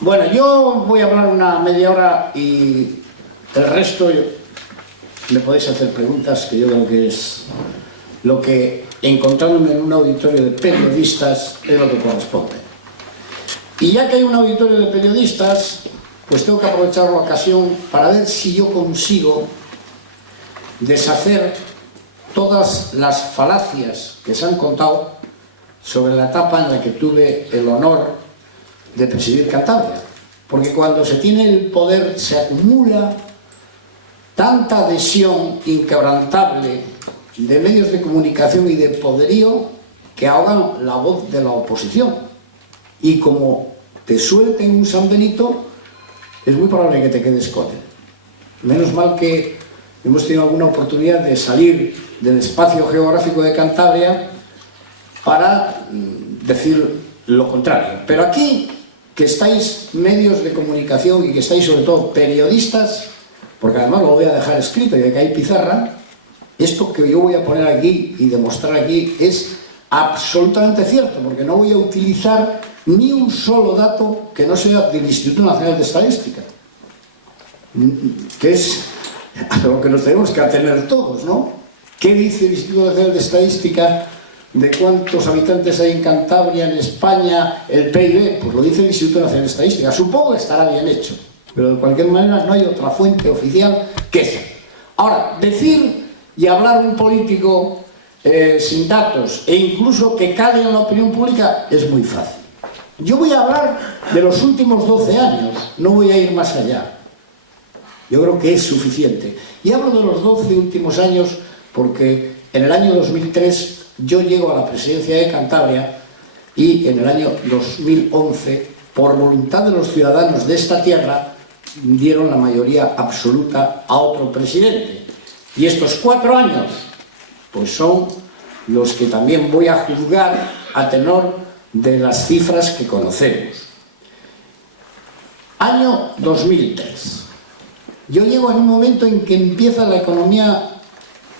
Bueno, yo voy a hablar una media hora y el resto me podéis hacer preguntas, que yo creo que es lo que, encontrándome en un auditorio de periodistas, es lo que corresponde. Y ya que hay un auditorio de periodistas, pues tengo que aprovechar la ocasión para ver si yo consigo deshacer todas las falacias que se han contado sobre la etapa en la que tuve el honor de presidir Cantabria. Porque cuando se tiene el poder se acumula tanta adhesión inquebrantable de medios de comunicación y de poderío que ahogan la voz de la oposición. Y como te suelten un San Benito, es muy probable que te quedes con él. Menos mal que hemos tenido alguna oportunidad de salir del espacio geográfico de Cantabria para decir lo contrario. Pero aquí, que estáis medios de comunicación y que estáis sobre todo periodistas, porque además lo voy a dejar escrito y de que hay pizarra, esto que yo voy a poner aquí y demostrar aquí es absolutamente cierto, porque no voy a utilizar ni un solo dato que no sea del Instituto Nacional de Estadística, que es a lo que nos tenemos que atener todos, ¿no? ¿Qué dice el Instituto Nacional de Estadística de cuántos habitantes hay en Cantabria, en España, el PIB? Pues lo dice el Instituto Nacional de Estadística. Supongo que estará bien hecho, pero de cualquier manera no hay otra fuente oficial que esa. Ahora, decir y hablar un político sin datos e incluso que cale en la opinión pública es muy fácil. Yo voy a hablar de los últimos 12 años, no voy a ir más allá. Yo creo que es suficiente. Y hablo de los 12 últimos años porque en el año 2003 yo llego a la presidencia de Cantabria y en el año 2011, por voluntad de los ciudadanos de esta tierra, dieron la mayoría absoluta a otro presidente. Y estos 4 años, pues son los que también voy a juzgar a tenor de las cifras que conocemos. Año 2003. Yo llego en un momento en que empieza la economía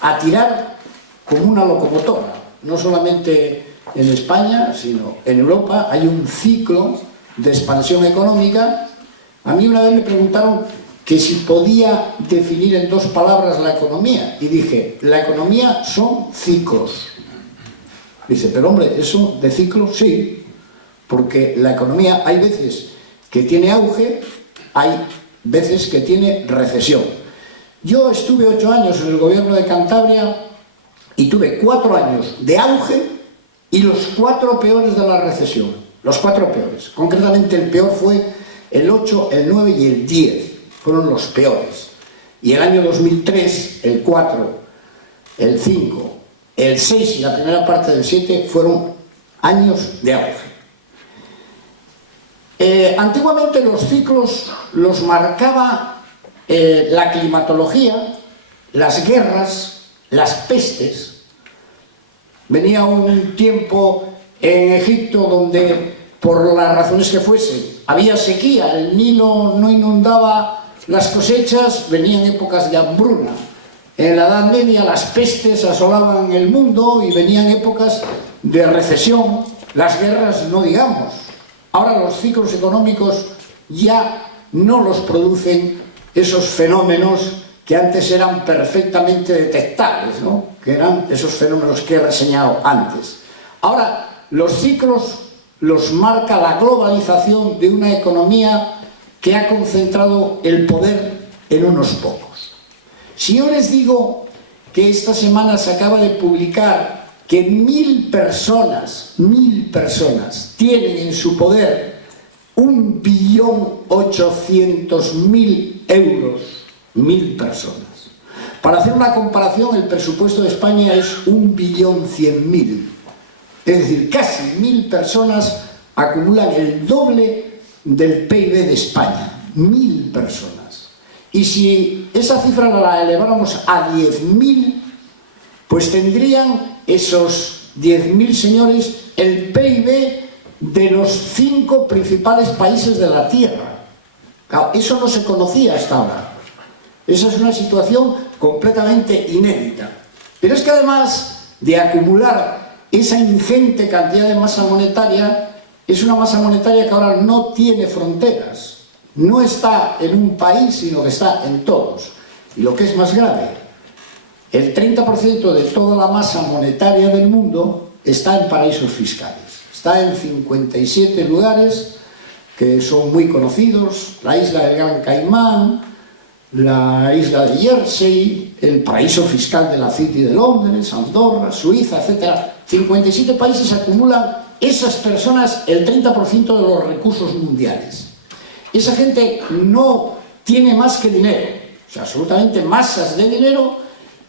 a tirar como una locomotora. No solamente en España, sino en Europa hay un ciclo de expansión económica. A mí una vez me preguntaron que si podía definir en 2 palabras la economía. Y dije, la economía son ciclos. Dice, pero hombre, ¿eso de ciclos? Sí, porque la economía hay veces que tiene auge, hay veces que tiene recesión. Yo estuve 8 años en el gobierno de Cantabria y tuve 4 años de auge y los 4 peores de la recesión. Los 4 peores. Concretamente el peor fue el 8, el 9 y el 10. Fueron los peores. Y el año 2003, el 4, el 5, el 6 y la primera parte del 7 fueron años de auge. Antiguamente los ciclos los marcaba la climatología, las guerras, las pestes. Venía un tiempo en Egipto donde, por las razones que fuesen, había sequía, el Nilo no inundaba las cosechas, venían épocas de hambruna. En la Edad Media las pestes asolaban el mundo y venían épocas de recesión, las guerras no digamos. Ahora los ciclos económicos ya no los producen esos fenómenos que antes eran perfectamente detectables, ¿no? Que eran esos fenómenos que he reseñado antes. Ahora los ciclos los marca la globalización de una economía que ha concentrado el poder en unos pocos. Si yo les digo que esta semana se acaba de publicar que 1000 personas tienen en su poder 1.800.000 euros, 1000 personas. Para hacer una comparación, el presupuesto de España es 1.100.000. Es decir, casi 1000 personas acumulan el doble del PIB de España. 1000 personas. Y si esa cifra la eleváramos a 10.000, pues tendrían esos 10.000 señores el PIB de los 5 principales países de la Tierra. Claro, eso no se conocía hasta ahora. Esa es una situación completamente inédita. Pero es que además de acumular esa ingente cantidad de masa monetaria, es una masa monetaria que ahora no tiene fronteras, no está en un país, sino que está en todos. Y lo que es más grave, el 30% de toda la masa monetaria del mundo está en paraísos fiscales. Está en 57 lugares que son muy conocidos: la isla del Gran Caimán, la isla de Jersey, el paraíso fiscal de la City de Londres, Andorra, Suiza, etc. 57 países acumulan esas personas el 30% de los recursos mundiales. Esa gente no tiene más que dinero, o sea, absolutamente masas de dinero.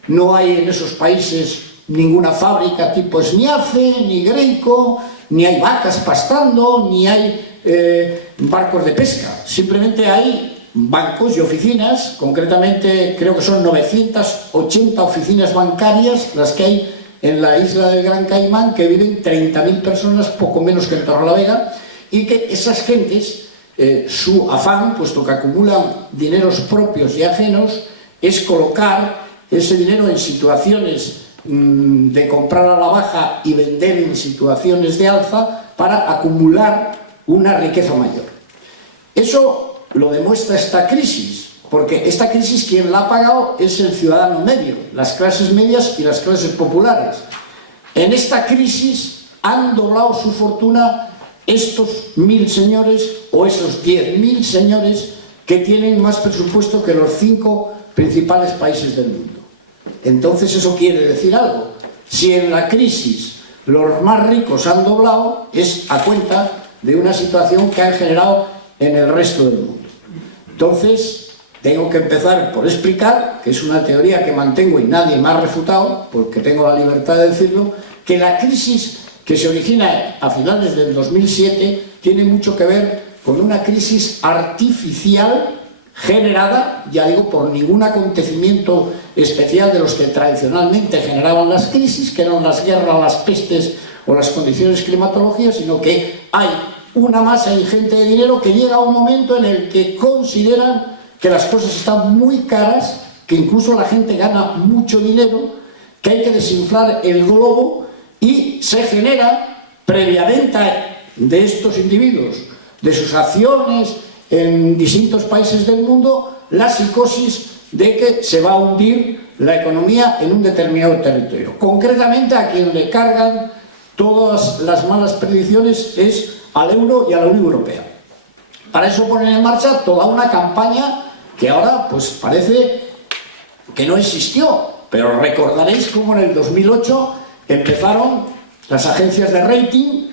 No hay en esos países ninguna fábrica tipo Sniace, ni Greico, ni hay vacas pastando, ni hay barcos de pesca. Simplemente hay bancos y oficinas, concretamente creo que son 980 oficinas bancarias las que hay en la isla del Gran Caimán, que viven 30.000 personas, poco menos que en Torrelavega, y que esas gentes, su afán, puesto que acumulan dineros propios y ajenos, es colocar ese dinero en situaciones de comprar a la baja y vender en situaciones de alza para acumular una riqueza mayor. Eso lo demuestra esta crisis, porque esta crisis quien la ha pagado es el ciudadano medio, las clases medias y las clases populares. En esta crisis han doblado su fortuna estos 1.000 señores o esos 10.000 señores que tienen más presupuesto que los 5 principales países del mundo. Entonces eso quiere decir algo. Si en la crisis los más ricos han doblado, es a cuenta de una situación que han generado en el resto del mundo. Entonces tengo que empezar por explicar, que es una teoría que mantengo y nadie me ha refutado, porque tengo la libertad de decirlo, que la crisis que se origina a finales del 2007 tiene mucho que ver con una crisis artificial generada, ya digo, por ningún acontecimiento especial de los que tradicionalmente generaban las crisis, que eran las guerras, las pestes o las condiciones climatológicas, sino que hay una masa ingente de dinero que llega a un momento en el que consideran que las cosas están muy caras, que incluso la gente gana mucho dinero, que hay que desinflar el globo, y se genera, previa venta de estos individuos, de sus acciones en distintos países del mundo, la psicosis de que se va a hundir la economía en un determinado territorio. Concretamente, a quien le cargan todas las malas predicciones es al euro y a la Unión Europea. Para eso ponen en marcha toda una campaña que ahora pues parece que no existió, pero recordaréis cómo en el 2008 empezaron las agencias de rating,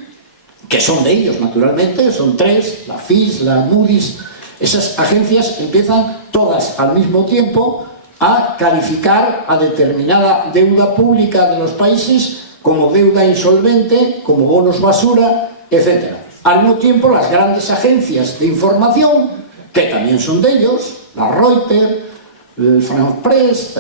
que son de ellos naturalmente, son 3, la Fitch, la Moody's. Esas agencias empiezan todas al mismo tiempo a calificar a determinada deuda pública de los países como deuda insolvente, como bonos basura, etc. Al mismo tiempo, las grandes agencias de información, que también son de ellos, la Reuters, el France Press,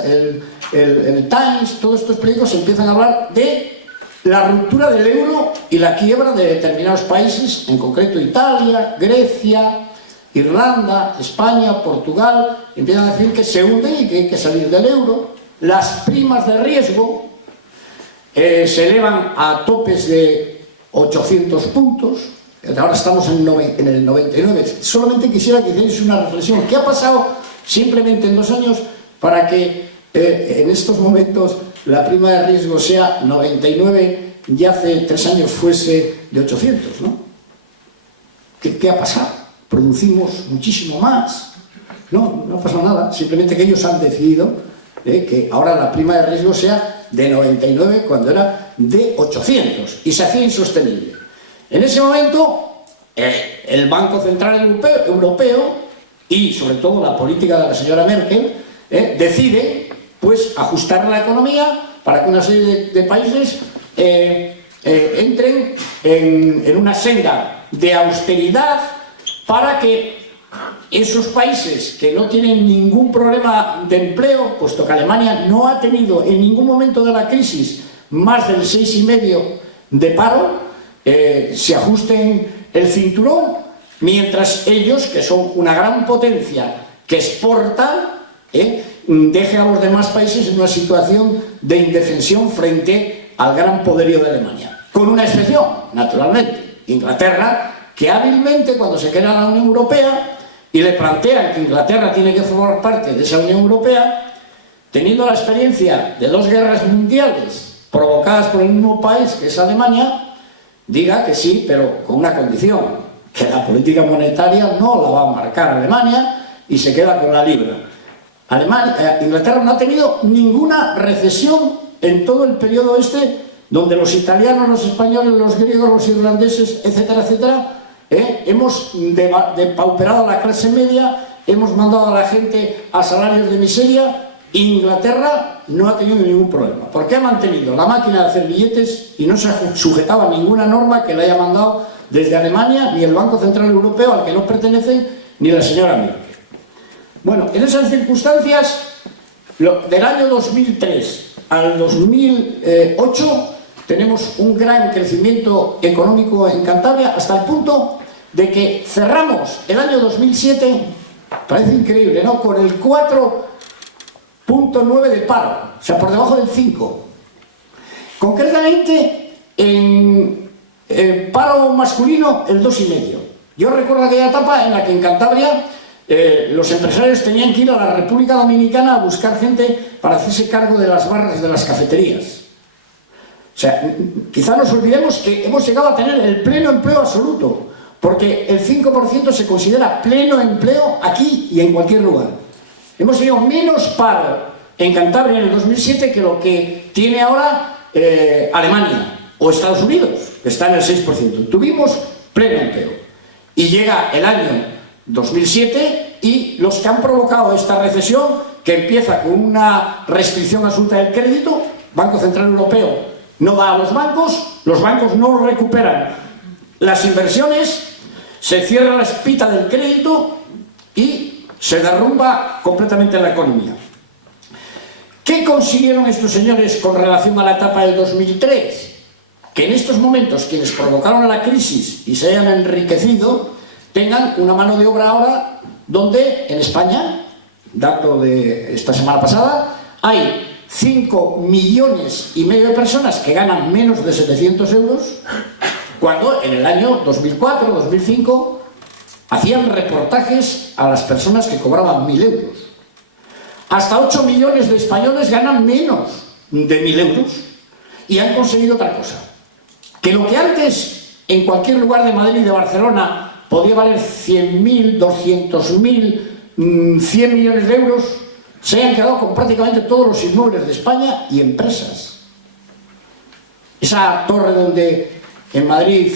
el Times, todos estos periódicos empiezan a hablar de la ruptura del euro y la quiebra de determinados países, en concreto Italia, Grecia, Irlanda, España, Portugal. Empiezan a decir que se hunde y que hay que salir del euro. Las primas de riesgo se elevan a topes de 800 puntos. Ahora estamos en el 99. Solamente quisiera que hicierais una reflexión. ¿Qué ha pasado simplemente en 2 años para que en estos momentos la prima de riesgo sea 99 y hace 3 años fuese de 800, ¿no? ¿Qué ha pasado? Producimos muchísimo más. No ha pasado nada. Simplemente que ellos han decidido que ahora la prima de riesgo sea de 99 cuando era de 800 y se hacía insostenible. En ese momento, el Banco Central Europeo y sobre todo la política de la señora Merkel decide pues ajustar la economía para que una serie de países entren en una senda de austeridad, para que esos países que no tienen ningún problema de empleo, puesto que Alemania no ha tenido en ningún momento de la crisis más del 6,5% de paro, se ajusten el cinturón, mientras ellos, que son una gran potencia que exporta, dejen a los demás países en una situación de indefensión frente al gran poderío de Alemania. Con una excepción, naturalmente, Inglaterra, que hábilmente, cuando se crea la Unión Europea y le plantean que Inglaterra tiene que formar parte de esa Unión Europea, teniendo la experiencia de 2 guerras mundiales provocadas por el mismo país, que es Alemania, diga que sí, pero con una condición, que la política monetaria no la va a marcar Alemania y se queda con la libra. Inglaterra no ha tenido ninguna recesión en todo el periodo donde los italianos, los españoles, los griegos, los irlandeses, etcétera, etcétera, hemos depauperado a la clase media, hemos mandado a la gente a salarios de miseria. Inglaterra no ha tenido ningún problema, porque ha mantenido la máquina de hacer billetes y no se ha sujetado a ninguna norma que le haya mandado desde Alemania, ni el Banco Central Europeo, al que no pertenece, ni la señora Merkel. Bueno, en esas circunstancias, del año 2003 al 2008, tenemos un gran crecimiento económico en Cantabria, hasta el punto de que cerramos el año 2007, parece increíble, ¿no?, con el 4,9 de paro, o sea, por debajo del 5. Concretamente, en paro masculino, el 2,5. Yo recuerdo aquella etapa en la que en Cantabria los empresarios tenían que ir a la República Dominicana a buscar gente para hacerse cargo de las barras de las cafeterías. O sea, quizá nos olvidemos que hemos llegado a tener el pleno empleo absoluto, porque el 5% se considera pleno empleo aquí y en cualquier lugar. Hemos tenido menos paro en Cantabria en el 2007 que lo que tiene ahora Alemania o Estados Unidos, que está en el 6%. Tuvimos pleno empleo. Y llega el año 2007 y los que han provocado esta recesión, que empieza con una restricción absoluta del crédito, Banco Central Europeo no da a los bancos no recuperan las inversiones, se cierra la espita del crédito y se derrumba completamente la economía. ¿Qué consiguieron estos señores con relación a la etapa del 2003? Que en estos momentos quienes provocaron la crisis y se hayan enriquecido tengan una mano de obra ahora donde en España, dato de esta semana pasada, hay 5,5 millones de personas que ganan menos de 700 euros, cuando en el año 2004, 2005 hacían reportajes a las personas que cobraban 1.000 euros. Hasta 8 millones de españoles ganan menos de 1.000 euros y han conseguido otra cosa, que lo que antes en cualquier lugar de Madrid y de Barcelona podía valer 100.000, 200.000, 100 millones de euros, se hayan quedado con prácticamente todos los inmuebles de España y empresas. Esa torre donde en Madrid,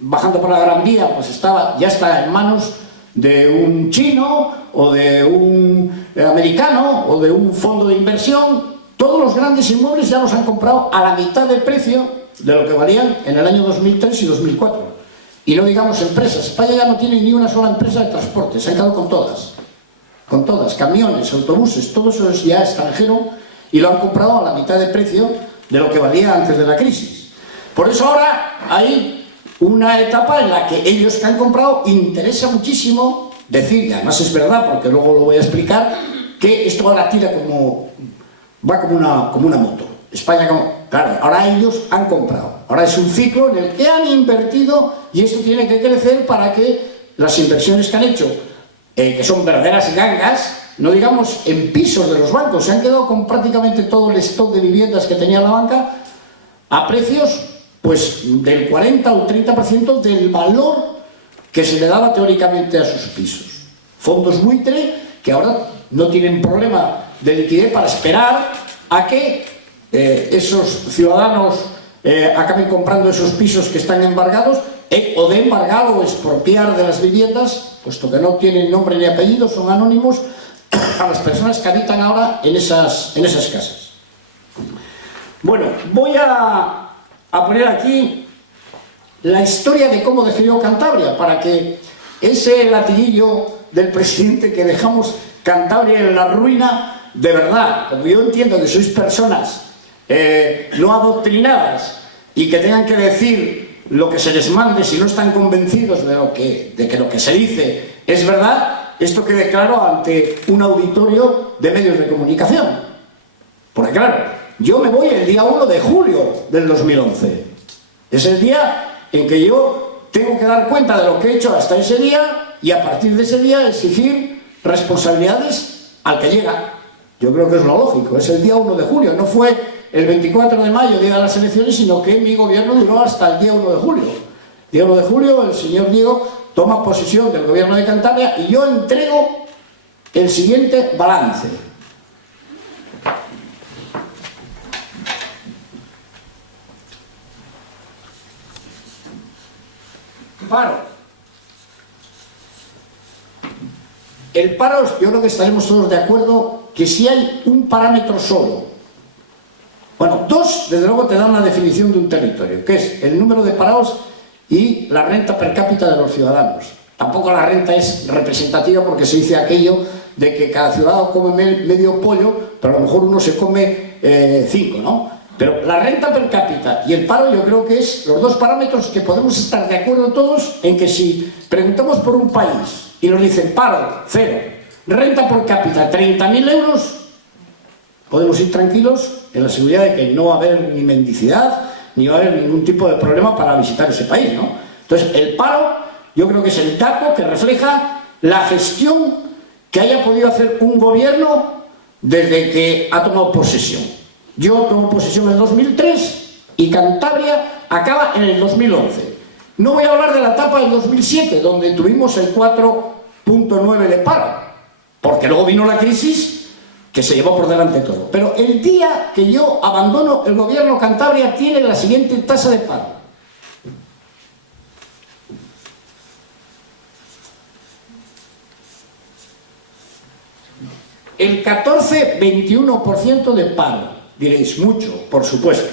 bajando por la Gran Vía, pues ya está en manos de un chino o de un americano o de un fondo de inversión. Todos los grandes inmuebles ya los han comprado a la mitad de precio de lo que valían en el año 2003 y 2004. Y no digamos empresas. España ya no tiene ni una sola empresa de transporte, se han quedado con todas. Con todas, camiones, autobuses, todo eso es ya extranjero y lo han comprado a la mitad de precio de lo que valía antes de la crisis. Por eso ahora hay una etapa en la que ellos que han comprado interesa muchísimo decir, y además es verdad porque luego lo voy a explicar, que esto ahora va como una moto. España, claro, ahora ellos han comprado. Ahora es un ciclo en el que han invertido y esto tiene que crecer para que las inversiones que han hecho, que son verdaderas gangas, no digamos en pisos de los bancos, se han quedado con prácticamente todo el stock de viviendas que tenía la banca a precios pues del 40 o 30% del valor que se le daba teóricamente a sus pisos. Fondos buitre que ahora no tienen problema de liquidez para esperar a que esos ciudadanos acaben comprando esos pisos que están embargados o de embargar o expropiar de las viviendas, puesto que no tienen nombre ni apellido, son anónimos, a las personas que habitan ahora en esas casas. Bueno, voy a poner aquí la historia de cómo decidió Cantabria, para que ese latiguillo del presidente que dejamos Cantabria en la ruina, de verdad, como yo entiendo que sois personas no adoctrinadas y que tengan que decir lo que se les mande si no están convencidos de que lo que se dice es verdad, esto quede claro ante un auditorio de medios de comunicación. Porque claro, yo me voy el día 1 de julio del 2011. Es el día en que yo tengo que dar cuenta de lo que he hecho hasta ese día y a partir de ese día exigir responsabilidades al que llega. Yo creo que es lo lógico, es el día 1 de julio, no fue el 24 de mayo, día de las elecciones, sino que mi gobierno duró hasta el día 1 de julio. El día 1 de julio el señor Diego toma posesión del gobierno de Cantabria y yo entrego el siguiente balance. Paro. El paro, yo creo que estaremos todos de acuerdo que si hay un parámetro solo, bueno, dos, desde luego te dan una definición de un territorio, que es el número de parados y la renta per cápita de los ciudadanos. Tampoco la renta es representativa porque se dice aquello de que cada ciudadano come medio pollo, pero a lo mejor uno se come 5, ¿no? Pero la renta per cápita y el paro yo creo que es los dos parámetros que podemos estar de acuerdo todos en que si preguntamos por un país y nos dicen paro, 0, renta per cápita 30.000 euros, podemos ir tranquilos en la seguridad de que no va a haber ni mendicidad, ni va a haber ningún tipo de problema para visitar ese país, ¿no? Entonces, el paro yo creo que es el dato que refleja la gestión que haya podido hacer un gobierno desde que ha tomado posesión. Yo tomo posesión en el 2003 y Cantabria acaba en el 2011. No voy a hablar de la etapa del 2007, donde tuvimos el 4.9 de paro, porque luego vino la crisis que se llevó por delante todo. Pero el día que yo abandono el gobierno, Cantabria tiene la siguiente tasa de paro. El 14-21% de paro. Diréis, mucho, por supuesto.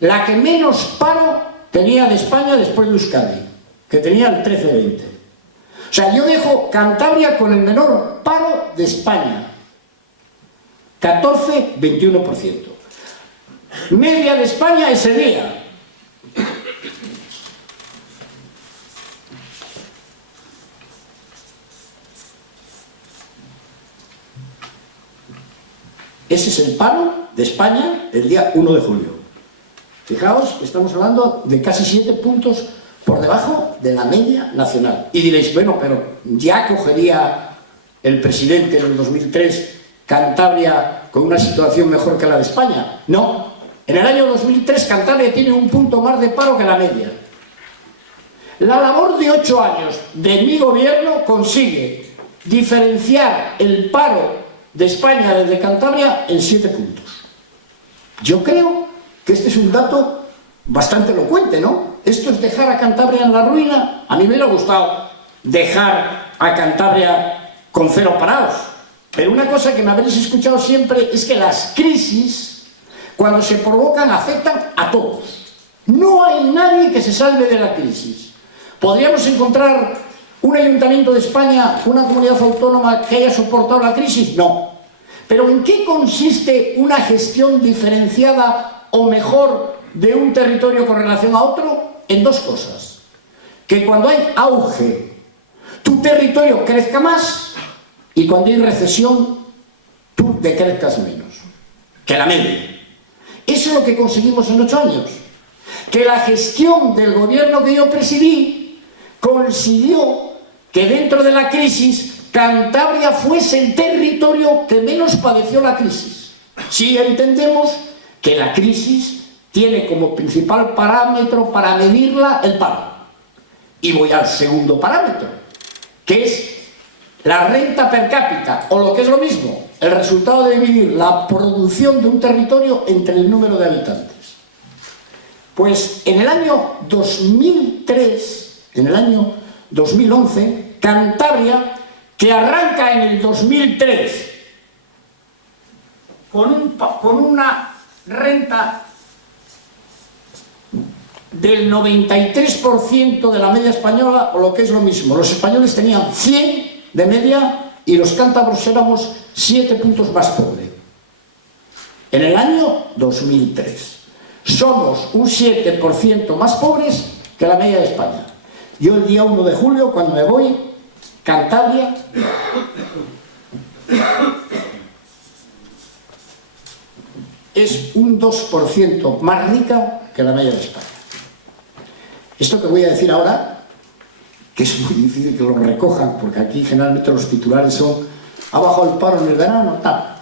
La que menos paro tenía de España después de Euskadi, que tenía el 13-20. O sea, yo dejo Cantabria con el menor paro de España. 14-21%. Media de España ese día. Ese es el paro de España el día 1 de julio. Fijaos, estamos hablando de casi 7 puntos por debajo de la media nacional. Y diréis, bueno, pero ya cogería el presidente en el 2003 Cantabria con una situación mejor que la de España. No, en el año 2003 Cantabria tiene un punto más de paro que la media. La labor de 8 años de mi gobierno consigue diferenciar el paro de España desde Cantabria en 7 puntos. Yo creo que este es un dato bastante elocuente, ¿no? Esto es dejar a Cantabria en la ruina. A mí me hubiera gustado dejar a Cantabria con 0 parados. Pero una cosa que me habréis escuchado siempre es que las crisis, cuando se provocan, afectan a todos. No hay nadie que se salve de la crisis. ¿Podríamos encontrar un ayuntamiento de España, una comunidad autónoma que haya soportado la crisis? No. ¿Pero en qué consiste una gestión diferenciada o mejor de un territorio con relación a otro? En 2 cosas. Que cuando hay auge, tu territorio crezca más, y cuando hay recesión, tú decrezcas menos que la media. Eso es lo que conseguimos en 8 años. Que la gestión del gobierno que yo presidí consiguió que dentro de la crisis Cantabria fuese el territorio que menos padeció la crisis. Si entendemos que la crisis tiene como principal parámetro para medirla el paro. Y voy al segundo parámetro, que es la renta per cápita, o lo que es lo mismo, el resultado de dividir la producción de un territorio entre el número de habitantes. Pues en el año 2003, en el año 2011, Cantabria, que arranca en el 2003 con una renta del 93% de la media española, o lo que es lo mismo, los españoles tenían 100 de media y los cántabros éramos 7 puntos más pobres. En el año 2003 somos un 7% más pobres que la media de España. Yo el día 1 de julio, cuando me voy, Cantabria es un 2% más rica que la media de España. Esto que voy a decir ahora, que es muy difícil que lo recojan, porque aquí generalmente los titulares son ha bajado el paro en el verano, tal.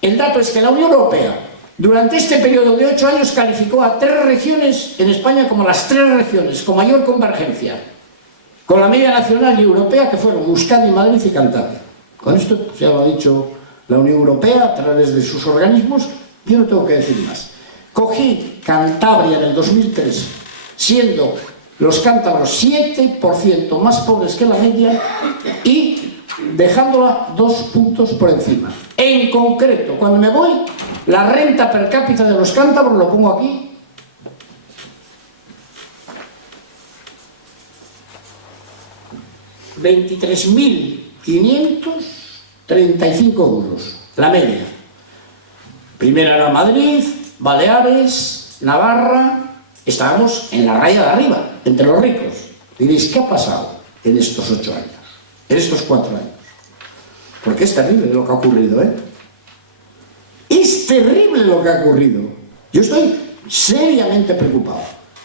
El dato es que la Unión Europea, durante este periodo de 8 años, calificó a 3 regiones en España como las 3 regiones con mayor convergencia con la media nacional y europea, que fueron Euskadi, Madrid y Cantabria. Con esto ya lo ha dicho la Unión Europea a través de sus organismos, yo no tengo que decir más. Cogí Cantabria en el 2003, siendo los cántabros 7% más pobres que la media y dejándola 2 puntos por encima. En concreto, cuando me voy, la renta per cápita de los cántabros, lo pongo aquí, 23.535 euros, la media. Primera era Madrid, Baleares, Navarra, estábamos en la raya de arriba, entre los ricos. Diréis, ¿qué ha pasado en estos 8 años? En estos 4 años. Porque es terrible lo que ha ocurrido, ¿eh? Es terrible lo que ha ocurrido. Yo estoy seriamente preocupado,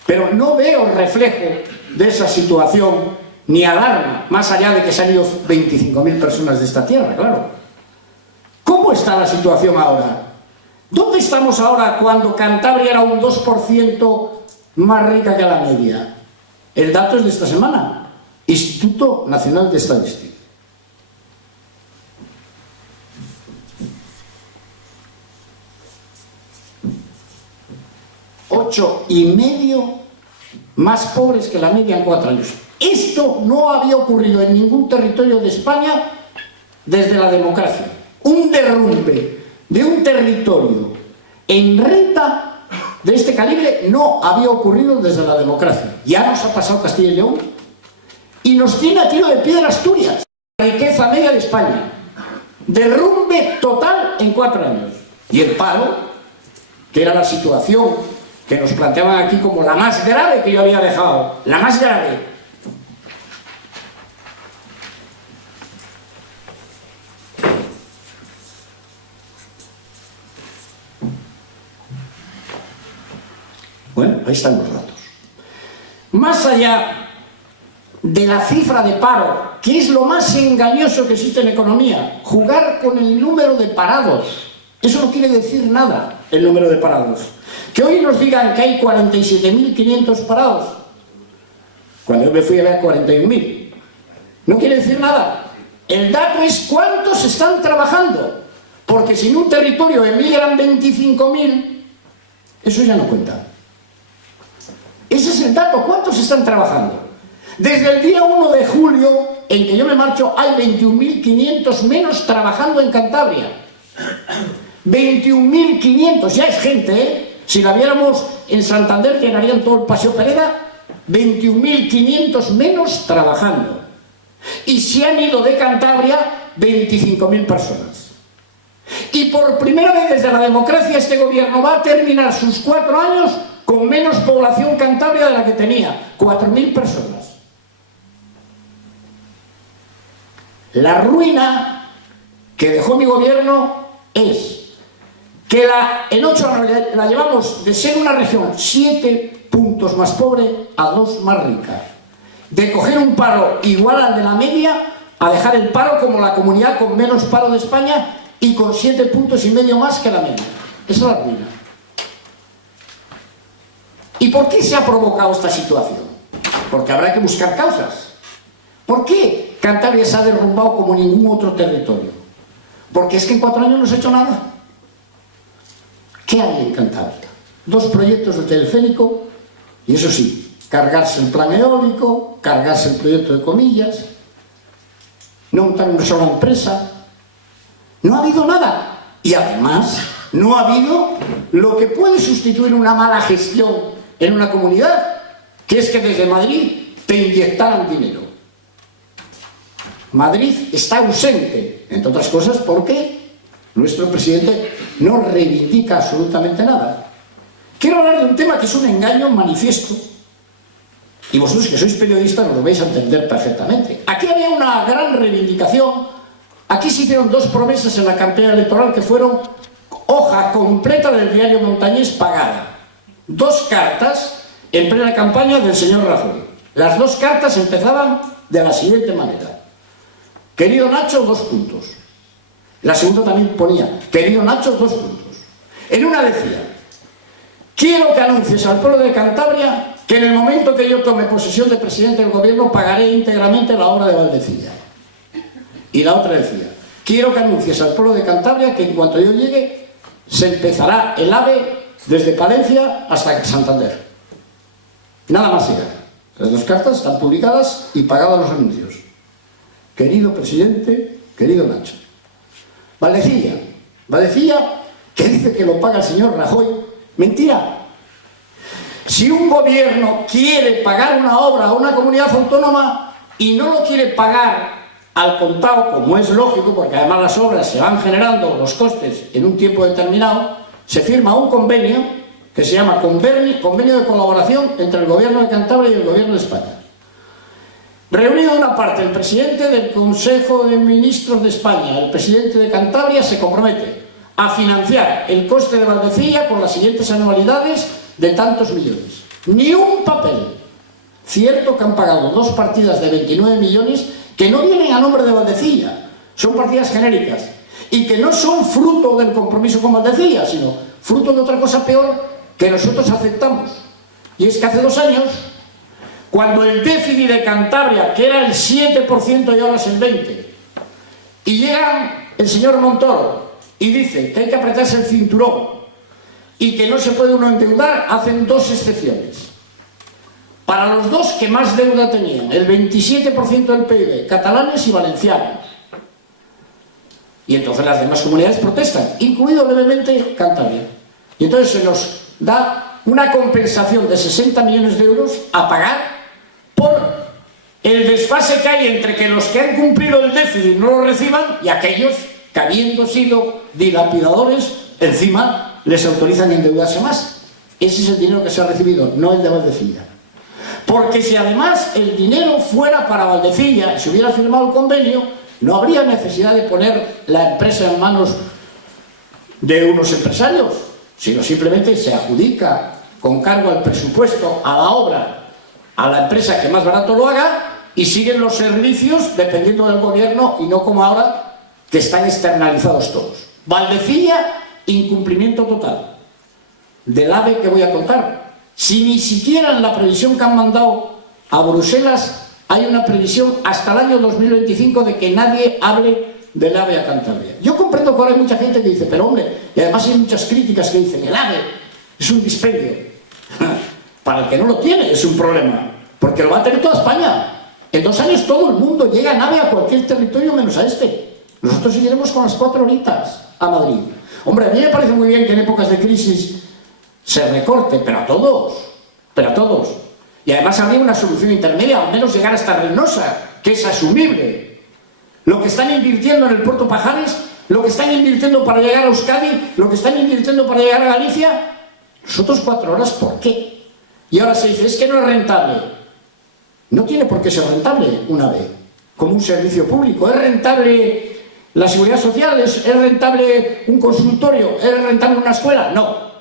pero no veo reflejo de esa situación ni alarma, más allá de que se han ido 25.000 personas de esta tierra, claro. ¿Cómo está la situación ahora? ¿Dónde estamos ahora cuando Cantabria era un 2% más rica que la media? El dato es de esta semana, Instituto Nacional de Estadística. $8,5 más pobres que la media en 4 años. Esto no había ocurrido en ningún territorio de España desde la democracia. Un derrumbe de un territorio en renta de este calibre no había ocurrido desde la democracia. Ya nos ha pasado Castilla y León y nos tiene a tiro de piedra Asturias, la riqueza media de España. Derrumbe total en 4 años. Y el paro, que era la situación que nos planteaban aquí como la más grave que yo había dejado, la más grave. Bueno, ahí están los datos. Más allá de la cifra de paro, que es lo más engañoso que existe en economía, jugar con el número de parados. Eso no quiere decir nada, el número de parados. Que hoy nos digan que hay 47.500 parados, cuando yo me fui a ver 41.000. No quiere decir nada. El dato es cuántos están trabajando. Porque si en un territorio emigran 25.000, eso ya no cuenta. Ese es el dato, ¿cuántos están trabajando? Desde el día 1 de julio, en que yo me marcho, hay 21.500 menos trabajando en Cantabria. 21.500, ya es gente, ¿eh? Si la viéramos en Santander, llenarían todo el Paseo Pereda. 21.500 menos trabajando. Y se han ido de Cantabria 25.000 personas. Y por primera vez desde la democracia, este gobierno va a terminar sus 4 años con menos población Cantabria de la que tenía, 4.000 personas. La ruina que dejó mi gobierno es que en 8 años la llevamos de ser una región 7 puntos más pobre a 2 más rica. De coger un paro igual al de la media a dejar el paro como la comunidad con menos paro de España y con 7,5 puntos más que la media. Esa es la ruina. ¿Y por qué se ha provocado esta situación? Porque habrá que buscar causas. ¿Por qué Cantabria se ha derrumbado como ningún otro territorio? Porque es que en 4 años no se ha hecho nada. ¿Qué hay en Cantabria? 2 proyectos de teleférico y eso sí, cargarse el plan eólico, cargarse el proyecto de Comillas, no montar una sola empresa. No ha habido nada. Y además, no ha habido lo que puede sustituir una mala gestión en una comunidad, que es que desde Madrid te inyectaran dinero. Madrid está ausente, entre otras cosas, porque nuestro presidente no reivindica absolutamente nada. Quiero hablar de un tema que es un engaño manifiesto, y vosotros que sois periodistas lo vais a entender perfectamente. Aquí había una gran reivindicación, aquí se hicieron 2 promesas en la campaña electoral que fueron hoja completa del diario Montañés pagada. 2 cartas en plena campaña del señor Rajoy. Las dos cartas empezaban de la siguiente manera: querido Nacho, 2 puntos. La segunda también ponía, querido Nacho, 2 puntos. En una decía, quiero que anuncies al pueblo de Cantabria que en el momento que yo tome posesión de presidente del gobierno pagaré íntegramente la obra de Valdecilla. Y la otra decía, quiero que anuncies al pueblo de Cantabria que en cuanto yo llegue se empezará el AVE desde Palencia hasta Santander. Nada más llegar. Las dos cartas están publicadas y pagados los anuncios. Querido presidente, querido Nacho. Valdecilla, que dice que lo paga el señor Rajoy. Mentira. Si un gobierno quiere pagar una obra a una comunidad autónoma y no lo quiere pagar al contado, como es lógico, porque además las obras se van generando los costes en un tiempo determinado, se firma un convenio que se llama Convenio de Colaboración entre el Gobierno de Cantabria y el Gobierno de España. Reunido de una parte el presidente del Consejo de Ministros de España, el presidente de Cantabria se compromete a financiar el coste de Valdecilla con las siguientes anualidades de tantos millones. Ni un papel. Cierto que han pagado 2 partidas de 29 millones que no vienen a nombre de Valdecilla, son partidas genéricas y que no son fruto del compromiso con Valdecilla, sino fruto de otra cosa peor que nosotros aceptamos. Y es que hace 2 años, cuando el déficit de Cantabria, que era el 7% y ahora es el 20%, y llega el señor Montoro y dice que hay que apretarse el cinturón y que no se puede uno endeudar, hacen 2 excepciones. Para los 2 que más deuda tenían, el 27% del PIB, catalanes y valencianos. Y entonces las demás comunidades protestan, incluido levemente Cantabria. Y entonces se nos da una compensación de 60 millones de euros a pagar por el desfase que hay entre que los que han cumplido el déficit no lo reciban y aquellos que, habiendo sido dilapidadores, encima les autorizan a endeudarse más. Ese es el dinero que se ha recibido, no el de Valdecilla. Porque si además el dinero fuera para Valdecilla y se hubiera firmado el convenio, no habría necesidad de poner la empresa en manos de unos empresarios, sino simplemente se adjudica con cargo al presupuesto, a la obra, a la empresa que más barato lo haga y siguen los servicios dependiendo del gobierno y no como ahora que están externalizados todos. Valdecilla, incumplimiento total. Del AVE que voy a contar. Si ni siquiera en la previsión que han mandado a Bruselas hay una previsión hasta el año 2025 de que nadie hable del AVE a Cantabria. Yo comprendo que ahora hay mucha gente que dice, pero hombre, y además hay muchas críticas que dicen, el AVE es un dispendio. Para el que no lo tiene es un problema, porque lo va a tener toda España. En 2 años todo el mundo llega en AVE a cualquier territorio menos a este. Nosotros seguiremos con las 4 horitas a Madrid. Hombre, a mí me parece muy bien que en épocas de crisis se recorte, pero a todos. Y además habría una solución intermedia, al menos llegar hasta Reynosa, que es asumible. Lo que están invirtiendo en el Puerto Pajares, lo que están invirtiendo para llegar a Euskadi, lo que están invirtiendo para llegar a Galicia, nosotros 4 horas, ¿por qué? Y ahora se dice, es que no es rentable. No tiene por qué ser rentable una vez, como un servicio público. ¿Es rentable la seguridad social? ¿Es rentable un consultorio? ¿Es rentable una escuela? No.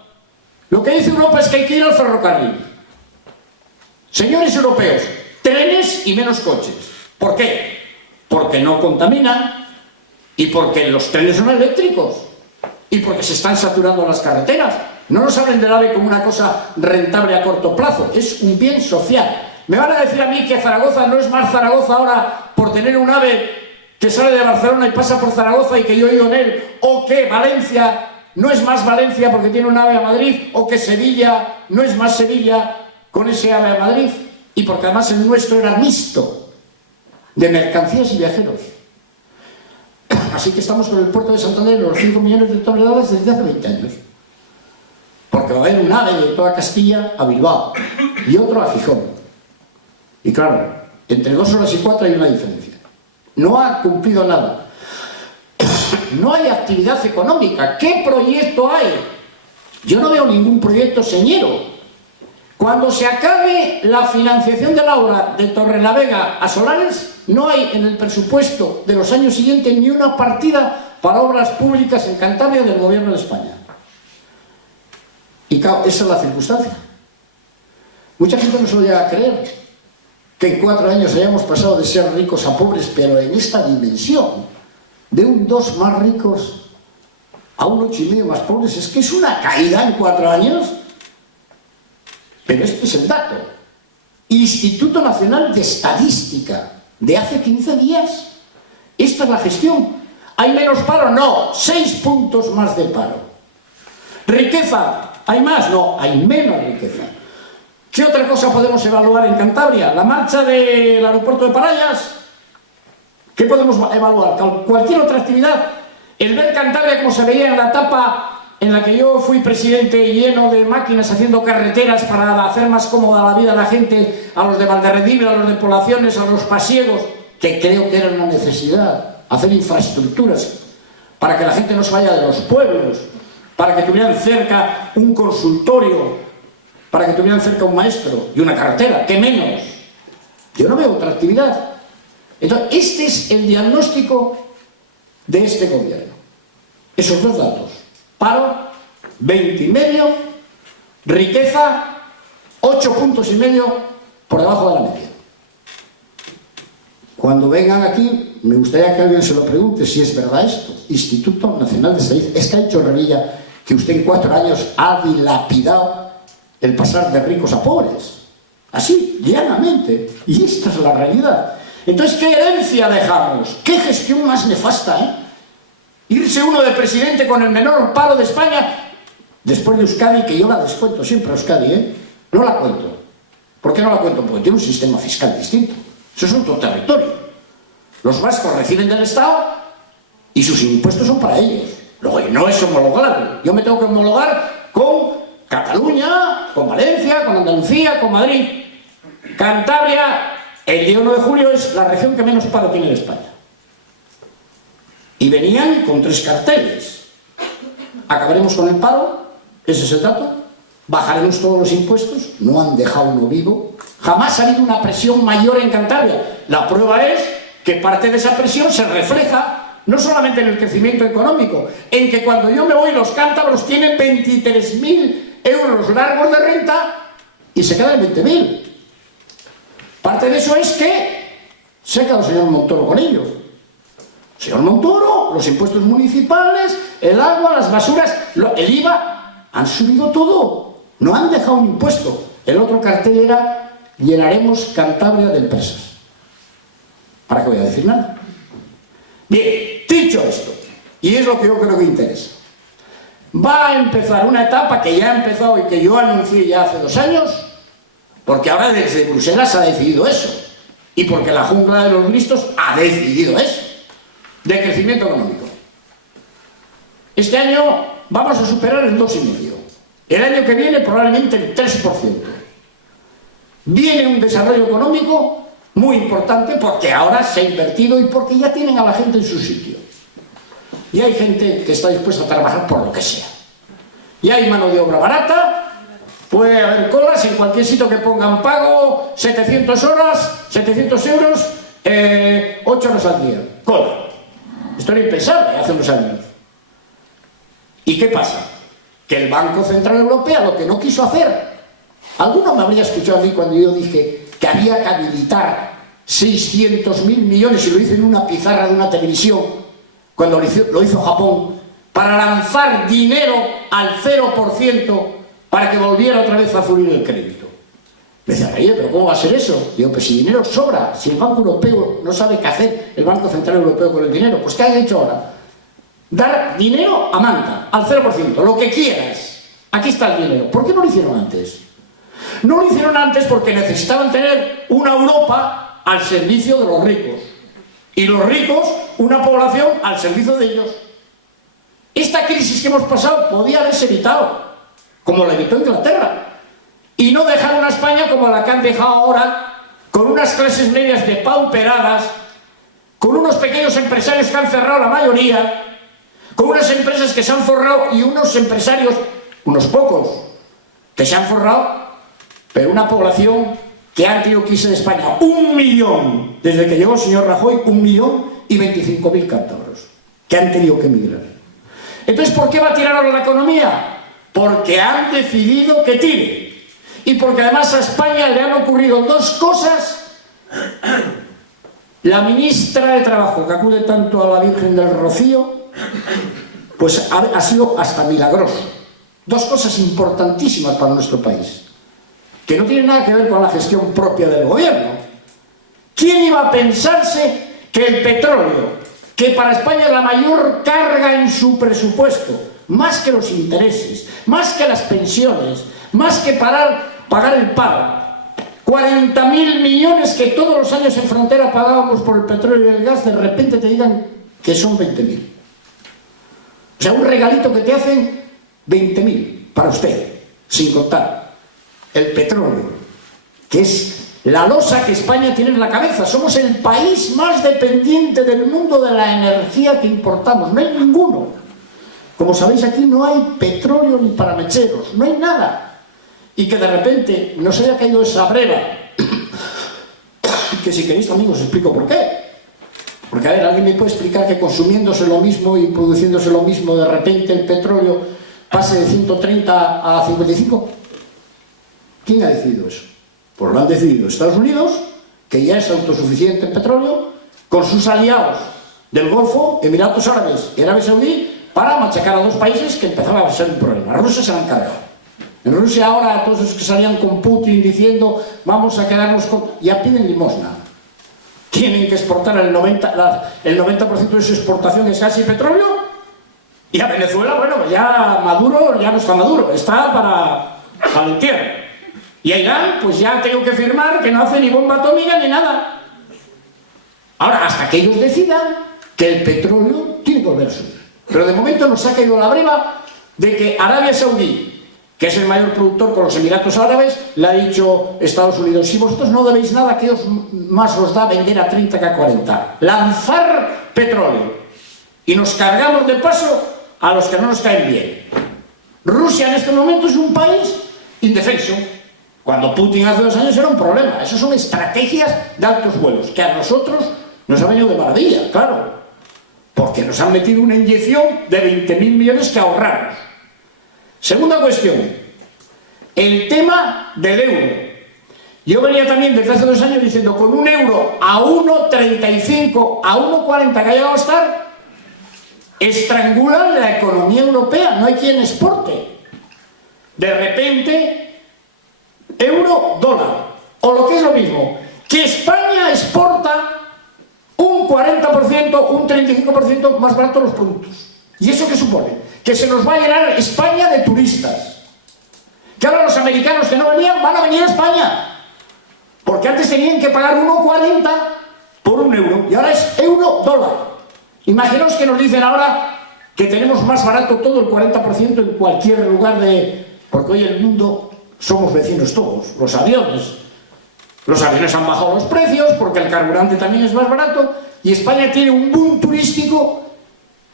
Lo que dice Europa es que hay que ir al ferrocarril. Señores europeos, trenes y menos coches. ¿Por qué? Porque no contaminan y porque los trenes son eléctricos y porque se están saturando las carreteras. No nos hablen del AVE como una cosa rentable a corto plazo, es un bien social. Me van a decir a mí que Zaragoza no es más Zaragoza ahora por tener un AVE que sale de Barcelona y pasa por Zaragoza y que yo he ido en él, o que Valencia no es más Valencia porque tiene un AVE a Madrid, o que Sevilla no es más Sevilla con ese AVE a Madrid, y porque además el nuestro era mixto de mercancías y viajeros. Así que estamos con el puerto de Santander en los 5 millones de toneladas desde hace 20 años. Porque va a haber un AVE de toda Castilla a Bilbao y otro a Gijón. Y claro, entre 2 horas y 4 hay una diferencia. No ha cumplido nada. No hay actividad económica. ¿Qué proyecto hay? Yo no veo ningún proyecto señero. Cuando se acabe la financiación de la obra de Torrelavega a Solares, no hay en el presupuesto de los años siguientes ni una partida para obras públicas en Cantabria del Gobierno de España. Y claro, esa es la circunstancia. Mucha gente no se lo llega a creer, que en 4 años hayamos pasado de ser ricos a pobres, pero en esta dimensión, de un 2 más ricos a un 8,5 más pobres, es que es una caída en 4 años. Pero este es el dato. Instituto Nacional de Estadística, de hace 15 días. Esta es la gestión. ¿Hay menos paro? No, 6 puntos más de paro. ¿Riqueza? ¿Hay más? No, hay menos riqueza. ¿Qué otra cosa podemos evaluar en Cantabria? ¿La marcha del aeropuerto de Parallas? ¿Qué podemos evaluar? ¿Cualquier otra actividad? El ver Cantabria como se veía en la etapa en la que yo fui presidente, lleno de máquinas haciendo carreteras para hacer más cómoda la vida a la gente, a los de Valderredible, a los de poblaciones, a los pasiegos, que creo que era una necesidad, hacer infraestructuras para que la gente no se vaya de los pueblos, para que tuvieran cerca un consultorio, para que tuvieran cerca un maestro y una carretera, ¿qué menos? Yo no veo otra actividad. Entonces, este es el diagnóstico de este gobierno. Esos 2 datos. Paro, 20,5, riqueza, 8,5 puntos por debajo de la media. Cuando vengan aquí, me gustaría que alguien se lo pregunte si es verdad esto. Instituto Nacional de Estadística. Es que ha hecho Revilla que usted en 4 años ha dilapidado el pasar de ricos a pobres. Así, llanamente. Y esta es la realidad. Entonces, ¿qué herencia dejamos? ¿Qué gestión más nefasta, eh? Irse uno de presidente con el menor paro de España, después de Euskadi, que yo la descuento siempre a Euskadi, ¿eh? No la cuento. ¿Por qué no la cuento? Porque tiene un sistema fiscal distinto. Eso es otro territorio. Los vascos reciben del Estado y sus impuestos son para ellos. Luego, no es homologable. Yo me tengo que homologar con Cataluña, con Valencia, con Andalucía, con Madrid. Cantabria, el día 1 de julio, es la región que menos paro tiene en España. Y venían con 3 carteles. Acabaremos con el paro, ese es el dato. Bajaremos todos los impuestos, no han dejado uno vivo. Jamás ha habido una presión mayor en Cantabria. La prueba es que parte de esa presión se refleja no solamente en el crecimiento económico, en que cuando yo me voy, los cántabros tienen 23.000 euros largos de renta y se quedan en 20.000. Parte de eso es que se ha quedado el señor Montoro con ello. Señor Montoro, los impuestos municipales, el agua, las basuras, el IVA, han subido todo. No han dejado un impuesto. El otro cartel era: llenaremos Cantabria de empresas. ¿Para qué voy a decir nada? Bien, dicho esto, y es lo que yo creo que interesa, va a empezar una etapa que ya ha empezado y que yo anuncié ya hace 2 años, porque ahora desde Bruselas ha decidido eso, y porque la jungla de los listos ha decidido eso, de crecimiento económico. Este año vamos a superar el 2,5. El año que viene probablemente el 3%. Viene un desarrollo económico muy importante porque ahora se ha invertido y porque ya tienen a la gente en su sitio. Y hay gente que está dispuesta a trabajar por lo que sea. Y hay mano de obra barata, puede haber colas en cualquier sitio que pongan pago, 700 horas, 700 euros, 8 horas al día. Cola. Esto era impensable hace unos años. ¿Y qué pasa? Que el Banco Central Europeo lo que no quiso hacer. Alguno me habría escuchado a mí cuando yo dije que había que habilitar 600.000 millones, y lo hice en una pizarra de una televisión, cuando lo hizo Japón, para lanzar dinero al 0% para que volviera otra vez a fluir el crédito. Me decía, oye, ¿pero cómo va a ser eso? Digo, pues si dinero sobra, si el Banco Europeo no sabe qué hacer, el Banco Central Europeo con el dinero, pues ¿qué ha hecho ahora? Dar dinero a manta, al 0%, lo que quieras. Aquí está el dinero. ¿Por qué no lo hicieron antes? No lo hicieron antes porque necesitaban tener una Europa al servicio de los ricos. Y los ricos, una población al servicio de ellos. Esta crisis que hemos pasado podía haberse evitado, como la evitó Inglaterra. Y no dejaron a España como la que han dejado ahora, con unas clases medias depauperadas, con unos pequeños empresarios que han cerrado la mayoría, con unas empresas que se han forrado y unos empresarios, unos pocos, que se han forrado, pero una población que han tenido que irse de España. 1 millón, desde que llegó el señor Rajoy, 1.025.000 cántabros, que han tenido que emigrar. Entonces, ¿por qué va a tirar ahora la economía? Porque han decidido que tire. y porque además a España le han ocurrido dos cosas. La ministra de Trabajo, que acude tanto a la Virgen del Rocío, pues ha sido hasta milagroso. Dos cosas importantísimas para nuestro país, que no tienen nada que ver con la gestión propia del gobierno. ¿Quién iba a pensarse que el petróleo, que para España es la mayor carga en su presupuesto, más que los intereses, más que las pensiones, más que pagar el paro, 40.000 millones que todos los años en frontera pagábamos por el petróleo y el gas, de repente te digan que son 20.000? O sea, un regalito que te hacen, 20.000 para usted, sin contar el petróleo, que es la losa que España tiene en la cabeza. Somos el país más dependiente del mundo de la energía que importamos. No hay ninguno. Como sabéis, aquí no hay petróleo ni para mecheros, no hay nada. Y que de repente nos haya caído esa breva, que si queréis también os explico por qué. Porque, a ver, ¿alguien me puede explicar que consumiéndose lo mismo y produciéndose lo mismo, de repente el petróleo pase de 130 a 55? ¿Quién ha decidido eso? Pues lo han decidido Estados Unidos, que ya es autosuficiente en petróleo, con sus aliados del Golfo, Emiratos Árabes y Arabia Saudí, para machacar a dos países que empezaban a ser un problema. Rusia se la han cargado. En Rusia ahora todos esos que salían con Putin diciendo vamos a quedarnos con... ya piden limosna. Tienen que exportar el 90% de su exportación es gas y petróleo. Y a Venezuela, bueno, pues ya Maduro ya no está Maduro, está para el entierro. Y a Irán, pues ya tengo que firmar que no hace ni bomba atómica ni nada. Ahora, hasta que ellos decidan que el petróleo tiene que volver a subir. Pero de momento nos ha caído la breva de que Arabia Saudí, que es el mayor productor con los Emiratos Árabes, le ha dicho Estados Unidos: si vosotros no debéis nada, ¿qué más os da vender a 30 que a 40? Lanzar petróleo. Y nos cargamos de paso a los que no nos caen bien. Rusia en este momento es un país indefenso. Cuando Putin hace 2 años era un problema. Esas son estrategias de altos vuelos, que a nosotros nos ha venido de maravilla, claro. Porque nos han metido una inyección de 20.000 millones que ahorramos. Segunda cuestión, el tema del euro. Yo venía también desde hace 2 años diciendo, con un euro a 1,35, a 1,40 que ha llegado a estar, estrangulan la economía europea, no hay quien exporte. De repente, euro, dólar, o lo que es lo mismo, que España exporta un 40%, un 35% más barato los productos. ¿Y eso qué supone? Que se nos va a llenar España de turistas. Que ahora los americanos que no venían van a venir a España. Porque antes tenían que pagar 1,40 por un euro. Y ahora es euro-dólar. Imaginaos que nos dicen ahora que tenemos más barato todo el 40% en cualquier lugar de... Porque hoy en el mundo somos vecinos todos. Los aviones han bajado los precios porque el carburante también es más barato. Y España tiene un boom turístico.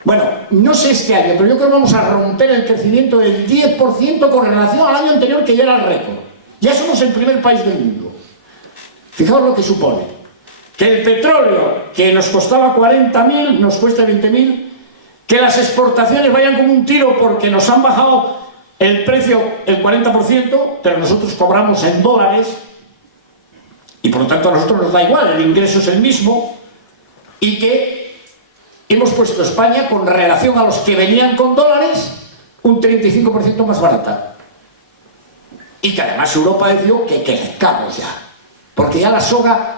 Bueno, no sé este año, pero yo creo que vamos a romper el crecimiento del 10% con relación al año anterior, que ya era el récord. Ya somos el primer país del mundo. Fijaos lo que supone. Que el petróleo, que nos costaba 40.000, nos cuesta 20.000. Que las exportaciones vayan como un tiro porque nos han bajado el precio el 40%, pero nosotros cobramos en dólares. Y por lo tanto a nosotros nos da igual, el ingreso es el mismo. Y que hemos puesto España, con relación a los que venían con dólares, un 35% más barata. Y que además Europa decidió que crezcamos ya. Porque ya la soga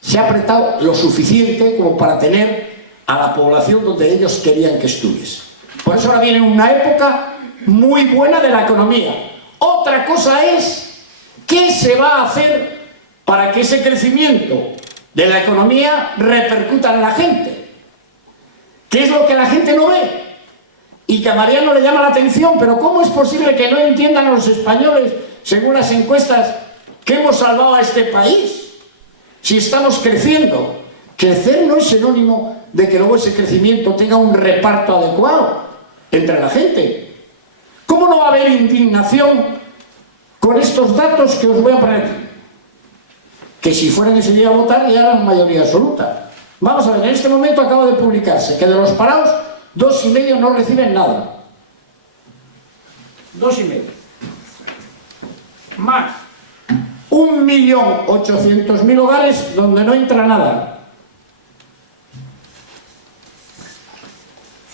se ha apretado lo suficiente como para tener a la población donde ellos querían que estuviese. Por eso ahora viene una época muy buena de la economía. Otra cosa es, ¿qué se va a hacer para que ese crecimiento de la economía repercuta en la gente? ¿Qué es lo que la gente no ve? Y que a Mariano le llama la atención, pero ¿cómo es posible que no entiendan los españoles, según las encuestas, que hemos salvado a este país? Si estamos creciendo. Crecer no es sinónimo de que luego ese crecimiento tenga un reparto adecuado entre la gente. ¿Cómo no va a haber indignación con estos datos que os voy a poner aquí? Que si fueran ese día a votar ya eran mayoría absoluta. Vamos a ver, en este momento acaba de publicarse que de los parados, 2,5 no reciben nada. 2,5. más. 1.800.000 hogares donde no entra nada.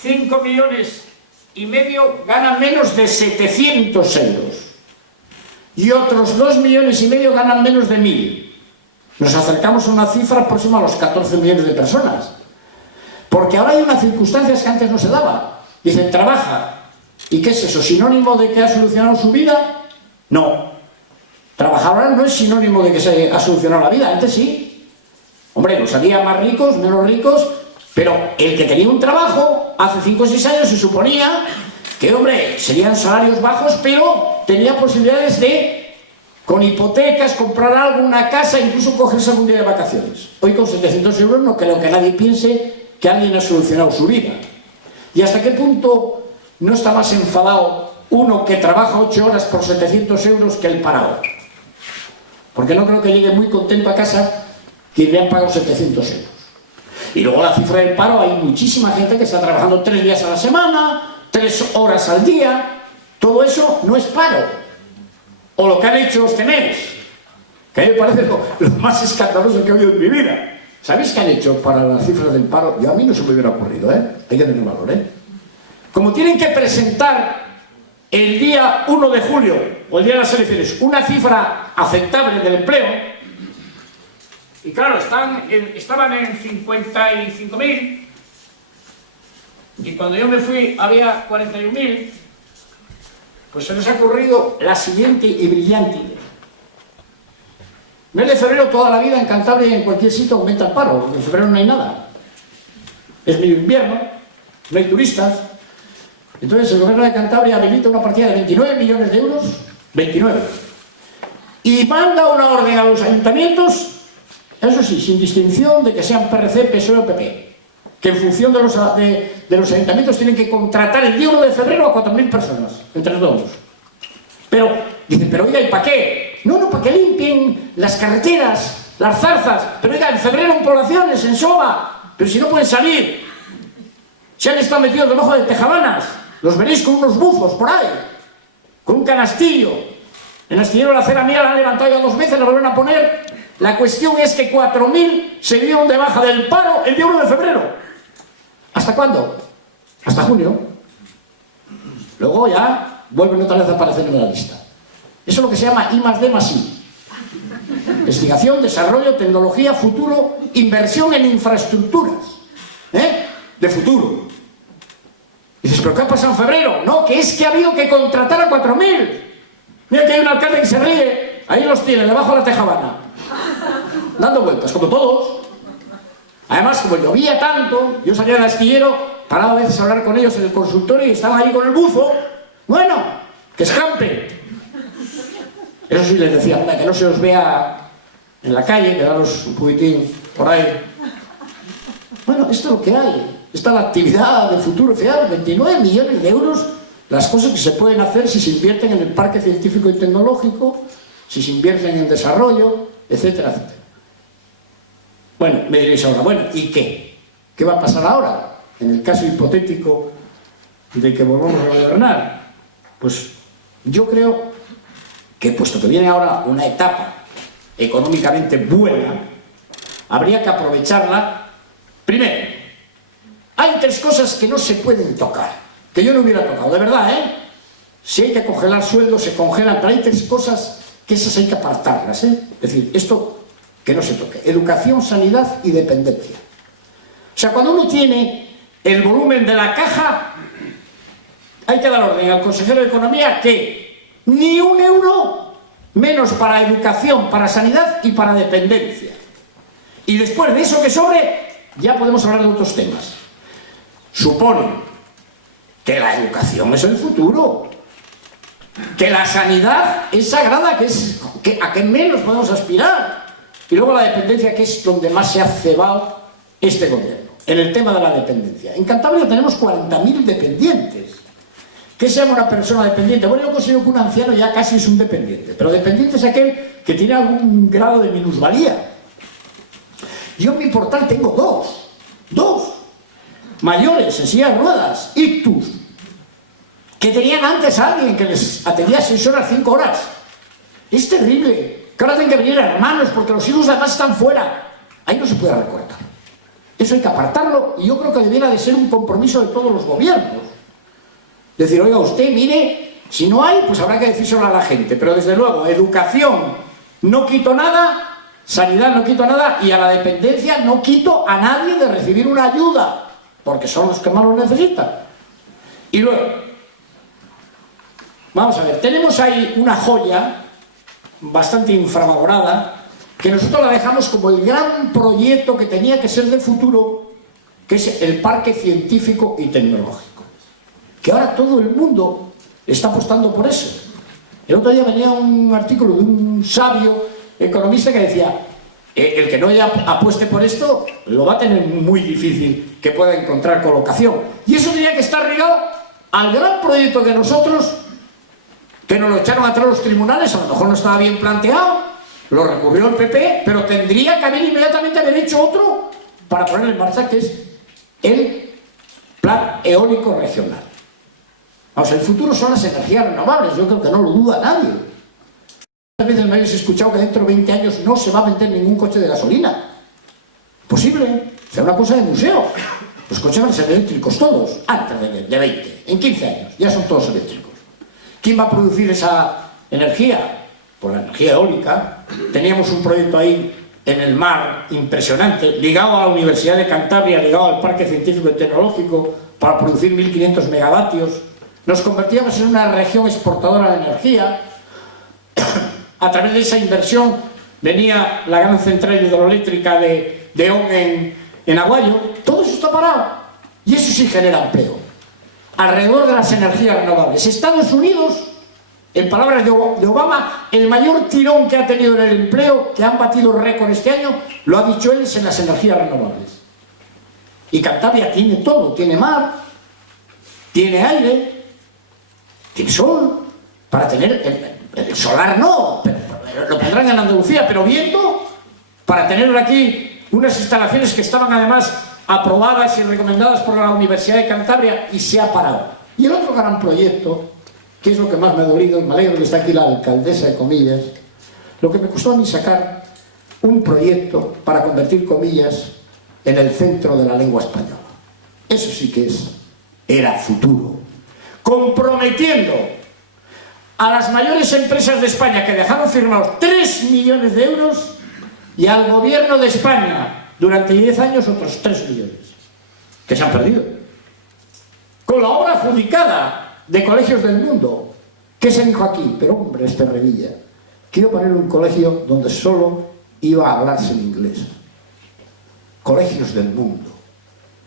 5,5 millones ganan menos de 700 euros. Y otros 2,5 millones ganan menos de 1.000. Nos acercamos a una cifra próxima a los 14 millones de personas. Porque ahora hay unas circunstancias que antes no se daba. Dicen, trabaja. ¿Y qué es eso? ¿Sinónimo de que ha solucionado su vida? No. Trabajar ahora no es sinónimo de que se ha solucionado la vida. Antes sí. Hombre, los había más ricos, menos ricos, pero el que tenía un trabajo hace 5 o 6 años se suponía que, hombre, serían salarios bajos, pero tenía posibilidades de, con hipotecas, comprar algo, una casa, incluso cogerse algún día de vacaciones. Hoy con 700 euros no creo que nadie piense que alguien ha solucionado su vida. ¿Y hasta qué punto no está más enfadado uno que trabaja 8 horas por 700 euros que el parado? Porque no creo que llegue muy contento a casa que le han pagado 700 euros. Y luego la cifra del paro, hay muchísima gente que está trabajando 3 días a la semana, 3 horas al día. Todo eso no es paro. O lo que han hecho este mes, que a mí me parece lo más escandaloso que he oído en mi vida. ¿Sabéis qué han hecho para las cifras del paro? Yo a mí no se me hubiera ocurrido, ¿eh? Hay que tener valor, ¿eh? Como tienen que presentar el día 1 de julio, o el día de las elecciones, una cifra aceptable del empleo, y claro, estaban en 55.000, y cuando yo me fui había 41.000, pues se nos ha ocurrido la siguiente y brillante idea. Mes de febrero toda la vida en Cantabria y en cualquier sitio aumenta el paro, porque en febrero no hay nada. Es medio invierno, no hay turistas. Entonces el gobierno de Cantabria habilita una partida de 29 millones de euros, 29, y manda una orden a los ayuntamientos, eso sí, sin distinción de que sean PRC, PSOE o PP, que en función de los ayuntamientos tienen que contratar el día 1 de febrero a 4.000 personas, entre todos. Pero, dicen, pero oiga, ¿y para qué? No, para que limpien las carreteras, las zarzas. Pero oiga, en febrero en poblaciones, en Soba, pero si no pueden salir. Se han estado metidos debajo de tejabanas. Los veréis con unos buzos por ahí, con un canastillo. El astillero de la Cera Mía la han levantado ya 2 veces, la vuelven a poner. La cuestión es que 4.000 se dieron de baja del paro el día 1 de febrero. ¿Hasta cuándo? Hasta junio. Luego ya vuelven otra vez a aparecer en la lista. Eso es lo que se llama I+D+I. Investigación, desarrollo, tecnología, futuro, inversión en infraestructuras. De futuro. Dices, ¿pero qué ha pasado en febrero? No, que es que ha habido que contratar a 4.000. Mira que hay un alcalde que se ríe. Ahí los tiene, debajo de la tejabana. Dando vueltas, como todos. Además, como llovía tanto, yo salía del astillero, paraba a veces a hablar con ellos en el consultorio y estaban ahí con el buzo. Bueno, que escampen. Eso sí les decía, que no se os vea en la calle, quedaros un poquitín por ahí. Bueno, esto es lo que hay. Esta es la actividad de futuro. Fijaros, 29 millones de euros, las cosas que se pueden hacer si se invierten en el parque científico y tecnológico, si se invierten en desarrollo, etcétera, etcétera. Bueno, me diréis ahora, bueno, ¿y qué? ¿Qué va a pasar ahora? En el caso hipotético de que volvamos a gobernar. Pues yo creo que, puesto que viene ahora una etapa económicamente buena, habría que aprovecharla. Primero, hay 3 cosas que no se pueden tocar, que yo no hubiera tocado, de verdad, ¿eh? Si hay que congelar sueldos, se congelan, pero hay 3 cosas que esas hay que apartarlas, ¿eh? Es decir, esto que no se toque. Educación, sanidad y dependencia. O sea, cuando uno tiene el volumen de la caja, hay que dar orden al consejero de Economía que ni 1 euro menos para educación, para sanidad y para dependencia. Y después de eso que sobre, ya podemos hablar de otros temas. Supone que la educación es el futuro, que la sanidad es sagrada, a que menos podemos aspirar. Y luego la dependencia, que es donde más se ha cebado este gobierno, en el tema de la dependencia. En Cantabria tenemos 40.000 dependientes. ¿Qué se llama una persona dependiente? Bueno, yo considero que un anciano ya casi es un dependiente, pero dependiente es aquel que tiene algún grado de minusvalía. Yo en mi portal tengo dos mayores en silla de ruedas, ictus, que tenían antes a alguien que les atendía 6 horas, 5 horas. Es terrible. Que ahora tienen que venir hermanos porque los hijos además están fuera. Ahí no se puede recortar. Eso hay que apartarlo y yo creo que debiera de ser un compromiso de todos los gobiernos. Decir, oiga, usted mire, si no hay, pues habrá que decírselo a la gente. Pero desde luego, educación no quito nada, sanidad no quito nada y a la dependencia no quito a nadie de recibir una ayuda, porque son los que más lo necesitan. Y luego, vamos a ver, tenemos ahí una joya bastante infravalorada, que nosotros la dejamos como el gran proyecto que tenía que ser de futuro, que es el Parque Científico y Tecnológico. Que ahora todo el mundo está apostando por eso. El otro día venía un artículo de un sabio economista que decía, el que no apueste por esto, lo va a tener muy difícil que pueda encontrar colocación. Y eso tenía que estar ligado al gran proyecto que nosotros, que nos lo echaron atrás los tribunales, a lo mejor no estaba bien planteado, lo recurrió el PP, pero tendría que haber inmediatamente hecho otro para poner en marcha, que es el Plan Eólico Regional. Vamos, el futuro son las energías renovables, yo creo que no lo duda nadie. Muchas veces me habéis escuchado que dentro de 20 años no se va a vender ningún coche de gasolina. Posible, será una cosa de museo. Los coches van a ser eléctricos todos, antes de 20, en 15 años, ya son todos eléctricos. ¿Quién va a producir esa energía? Por la energía eólica. Teníamos un proyecto ahí en el mar impresionante, ligado a la Universidad de Cantabria, ligado al Parque Científico y Tecnológico, para producir 1500 megavatios. Nos convertíamos en una región exportadora de energía. A través de esa inversión venía la gran central hidroeléctrica de On en Aguayo. Todo eso está parado. Y eso sí genera empleo. Alrededor de las energías renovables. Estados Unidos, en palabras de Obama, el mayor tirón que ha tenido en el empleo, que han batido récord este año, lo ha dicho él, es en las energías renovables. Y Cantabria tiene todo, tiene mar, tiene aire, tiene sol, para tener, el solar no, pero lo pondrán en Andalucía, pero viento, para tener aquí unas instalaciones que estaban además aprobadas y recomendadas por la Universidad de Cantabria, y se ha parado. Y el otro gran proyecto, que es lo que más me ha dolido, y me alegro que está aquí la alcaldesa de Comillas, lo que me costó a mí sacar un proyecto para convertir Comillas en el centro de la lengua española. Eso sí que era futuro. Comprometiendo a las mayores empresas de España que dejaron firmados 3 millones de euros y al gobierno de España durante 10 años otros 3 millones, que se han perdido. Con la obra adjudicada de colegios del mundo. ¿Qué se dijo aquí? Pero hombre, este Revilla, quiero poner un colegio donde solo iba a hablarse en inglés. Colegios del mundo.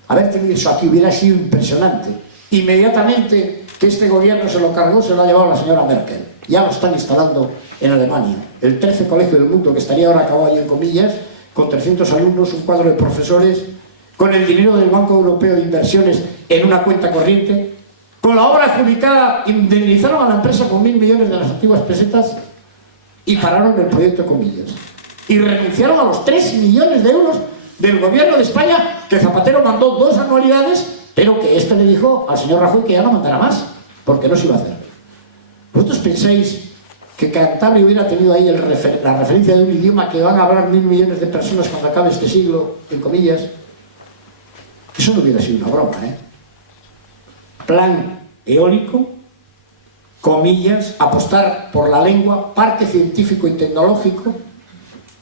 Haber tenido eso aquí hubiera sido impresionante. Inmediatamente que este gobierno se lo cargó, se lo ha llevado la señora Merkel. Ya lo están instalando en Alemania. El 13 colegio del mundo, que estaría ahora acabado ahí en Comillas, con 300 alumnos, un cuadro de profesores, con el dinero del Banco Europeo de Inversiones en una cuenta corriente. Con la obra adjudicada indemnizaron a la empresa con 1.000 millones de las antiguas pesetas y pararon el proyecto de Comillas. Y renunciaron a los 3 millones de euros del gobierno de España, que Zapatero mandó 2 anualidades, pero que este le dijo al señor Rajoy que ya no mandara más, porque no se iba a hacer. ¿Vosotros pensáis que Cantabria hubiera tenido ahí la referencia de un idioma que van a hablar 1.000 millones de personas cuando acabe este siglo, en Comillas? Eso no hubiera sido una broma, ¿eh? Plan eólico, Comillas, apostar por la lengua, Parque Científico y Tecnológico,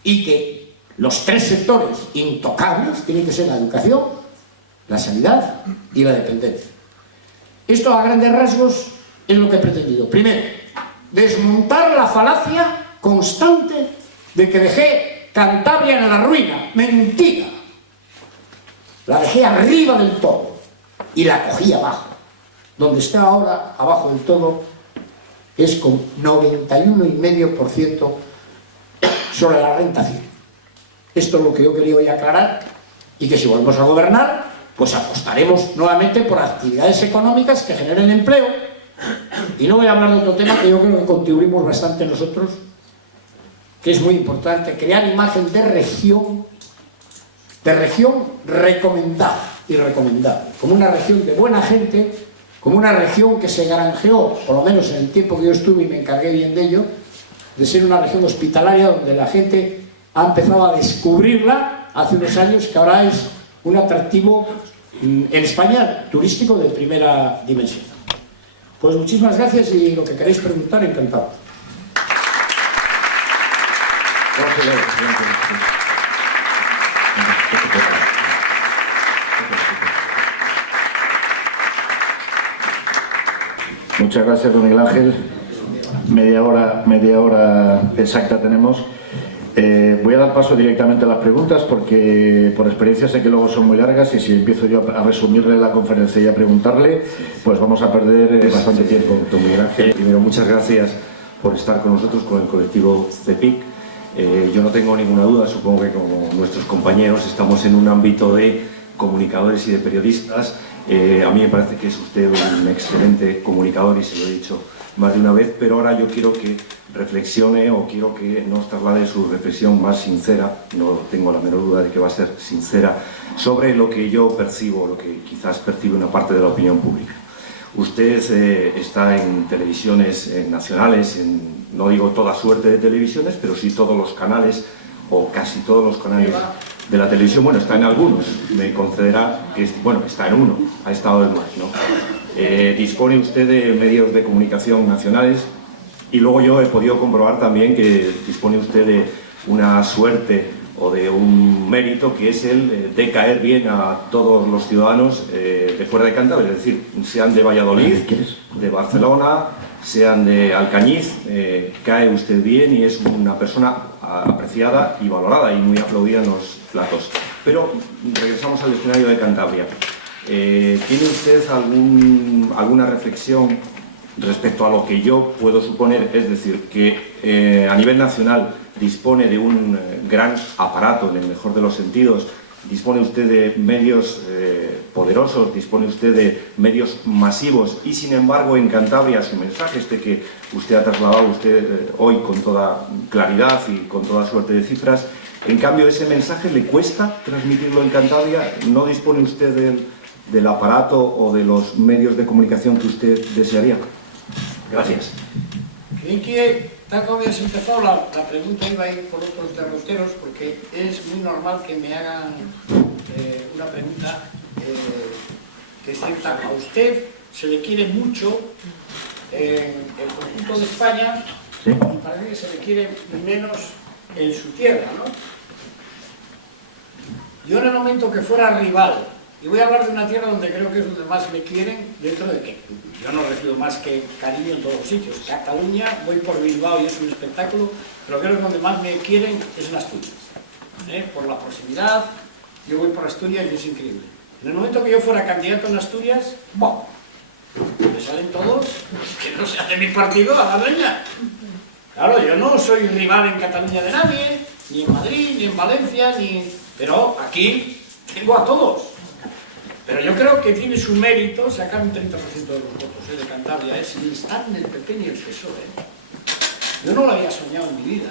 y que los 3 sectores intocables tienen que ser la educación, la sanidad y la dependencia. Esto a grandes rasgos es lo que he pretendido. Primero, desmontar la falacia constante de que dejé Cantabria en la ruina. Mentira. La dejé arriba del todo y la cogí abajo. Donde está ahora, abajo del todo, es con 91,5% sobre la renta 100. Esto es lo que yo quería hoy aclarar, y que si volvemos a gobernar, pues apostaremos nuevamente por actividades económicas que generen empleo. Y no voy a hablar de otro tema que yo creo que contribuimos bastante nosotros, que es muy importante: crear imagen de región recomendada y recomendable, como una región de buena gente, como una región que se granjeó, por lo menos en el tiempo que yo estuve y me encargué bien de ello, de ser una región hospitalaria donde la gente ha empezado a descubrirla hace unos años, que ahora es un atractivo en España turístico de primera dimensión. Pues muchísimas gracias y lo que queréis preguntar, encantado. Muchas gracias, don Miguel Ángel. Media hora exacta tenemos. Voy a dar paso directamente a las preguntas porque por experiencia sé que luego son muy largas y si empiezo yo a resumirle la conferencia y a preguntarle, pues vamos a perder bastante tiempo. Don Miguel Ángel, primero muchas gracias por estar con nosotros, con el colectivo CEPIC. Yo no tengo ninguna duda, supongo que como nuestros compañeros estamos en un ámbito de comunicadores y de periodistas. A mí me parece que es usted un excelente comunicador y se lo he dicho más de una vez, pero ahora yo quiero que reflexione o quiero que nos traslade su reflexión más sincera, no tengo la menor duda de que va a ser sincera, sobre lo que yo percibo, lo que quizás percibe una parte de la opinión pública. Usted está en televisiones nacionales, no digo toda suerte de televisiones, pero sí todos los canales, o casi todos los canales de la televisión. Bueno, está en algunos, me concederá que, bueno, está en uno, ha estado en más, ¿no? Dispone usted de medios de comunicación nacionales y luego yo he podido comprobar también que dispone usted de una suerte o de un mérito que es el de caer bien a todos los ciudadanos de fuera de Cantabria, es decir, sean de Valladolid, de Barcelona, sean de Alcañiz, cae usted bien y es una persona apreciada y valorada y muy aplaudida en los platos. Pero regresamos al escenario de Cantabria. ¿Tiene usted alguna reflexión respecto a lo que yo puedo suponer? Es decir, que a nivel nacional dispone de un gran aparato, en el mejor de los sentidos, dispone usted de medios poderosos, dispone usted de medios masivos y sin embargo en Cantabria su mensaje, que usted ha trasladado hoy con toda claridad y con toda suerte de cifras, en cambio ese mensaje le cuesta transmitirlo en Cantabria. ¿No dispone usted del aparato o de los medios de comunicación que usted desearía? Gracias. Bien que, tal como habías empezado, la pregunta iba a ir por otros derroteros, porque es muy normal que me hagan una pregunta que es cierta. A usted se le quiere mucho en el conjunto de España, ¿sí? Y parece que se le quiere menos en su tierra, ¿no? Yo en el momento que fuera rival, y voy a hablar de una tierra donde creo que es donde más me quieren, dentro de que yo no recibo más que cariño en todos los sitios. Cataluña, voy por Bilbao y es un espectáculo, pero creo que donde más me quieren es en Asturias. Por la proximidad, yo voy por Asturias y es increíble. En el momento que yo fuera candidato en Asturias, ¡bum!, me salen todos que no sean de mi partido a la leña. Claro, yo no soy rival en Cataluña de nadie, ni en Madrid, ni en Valencia, pero aquí tengo a todos. Pero yo creo que tiene su mérito sacar un 30% de los votos de Cantabria, sin estar en el PP ni el PSOE. Yo no lo había soñado en mi vida.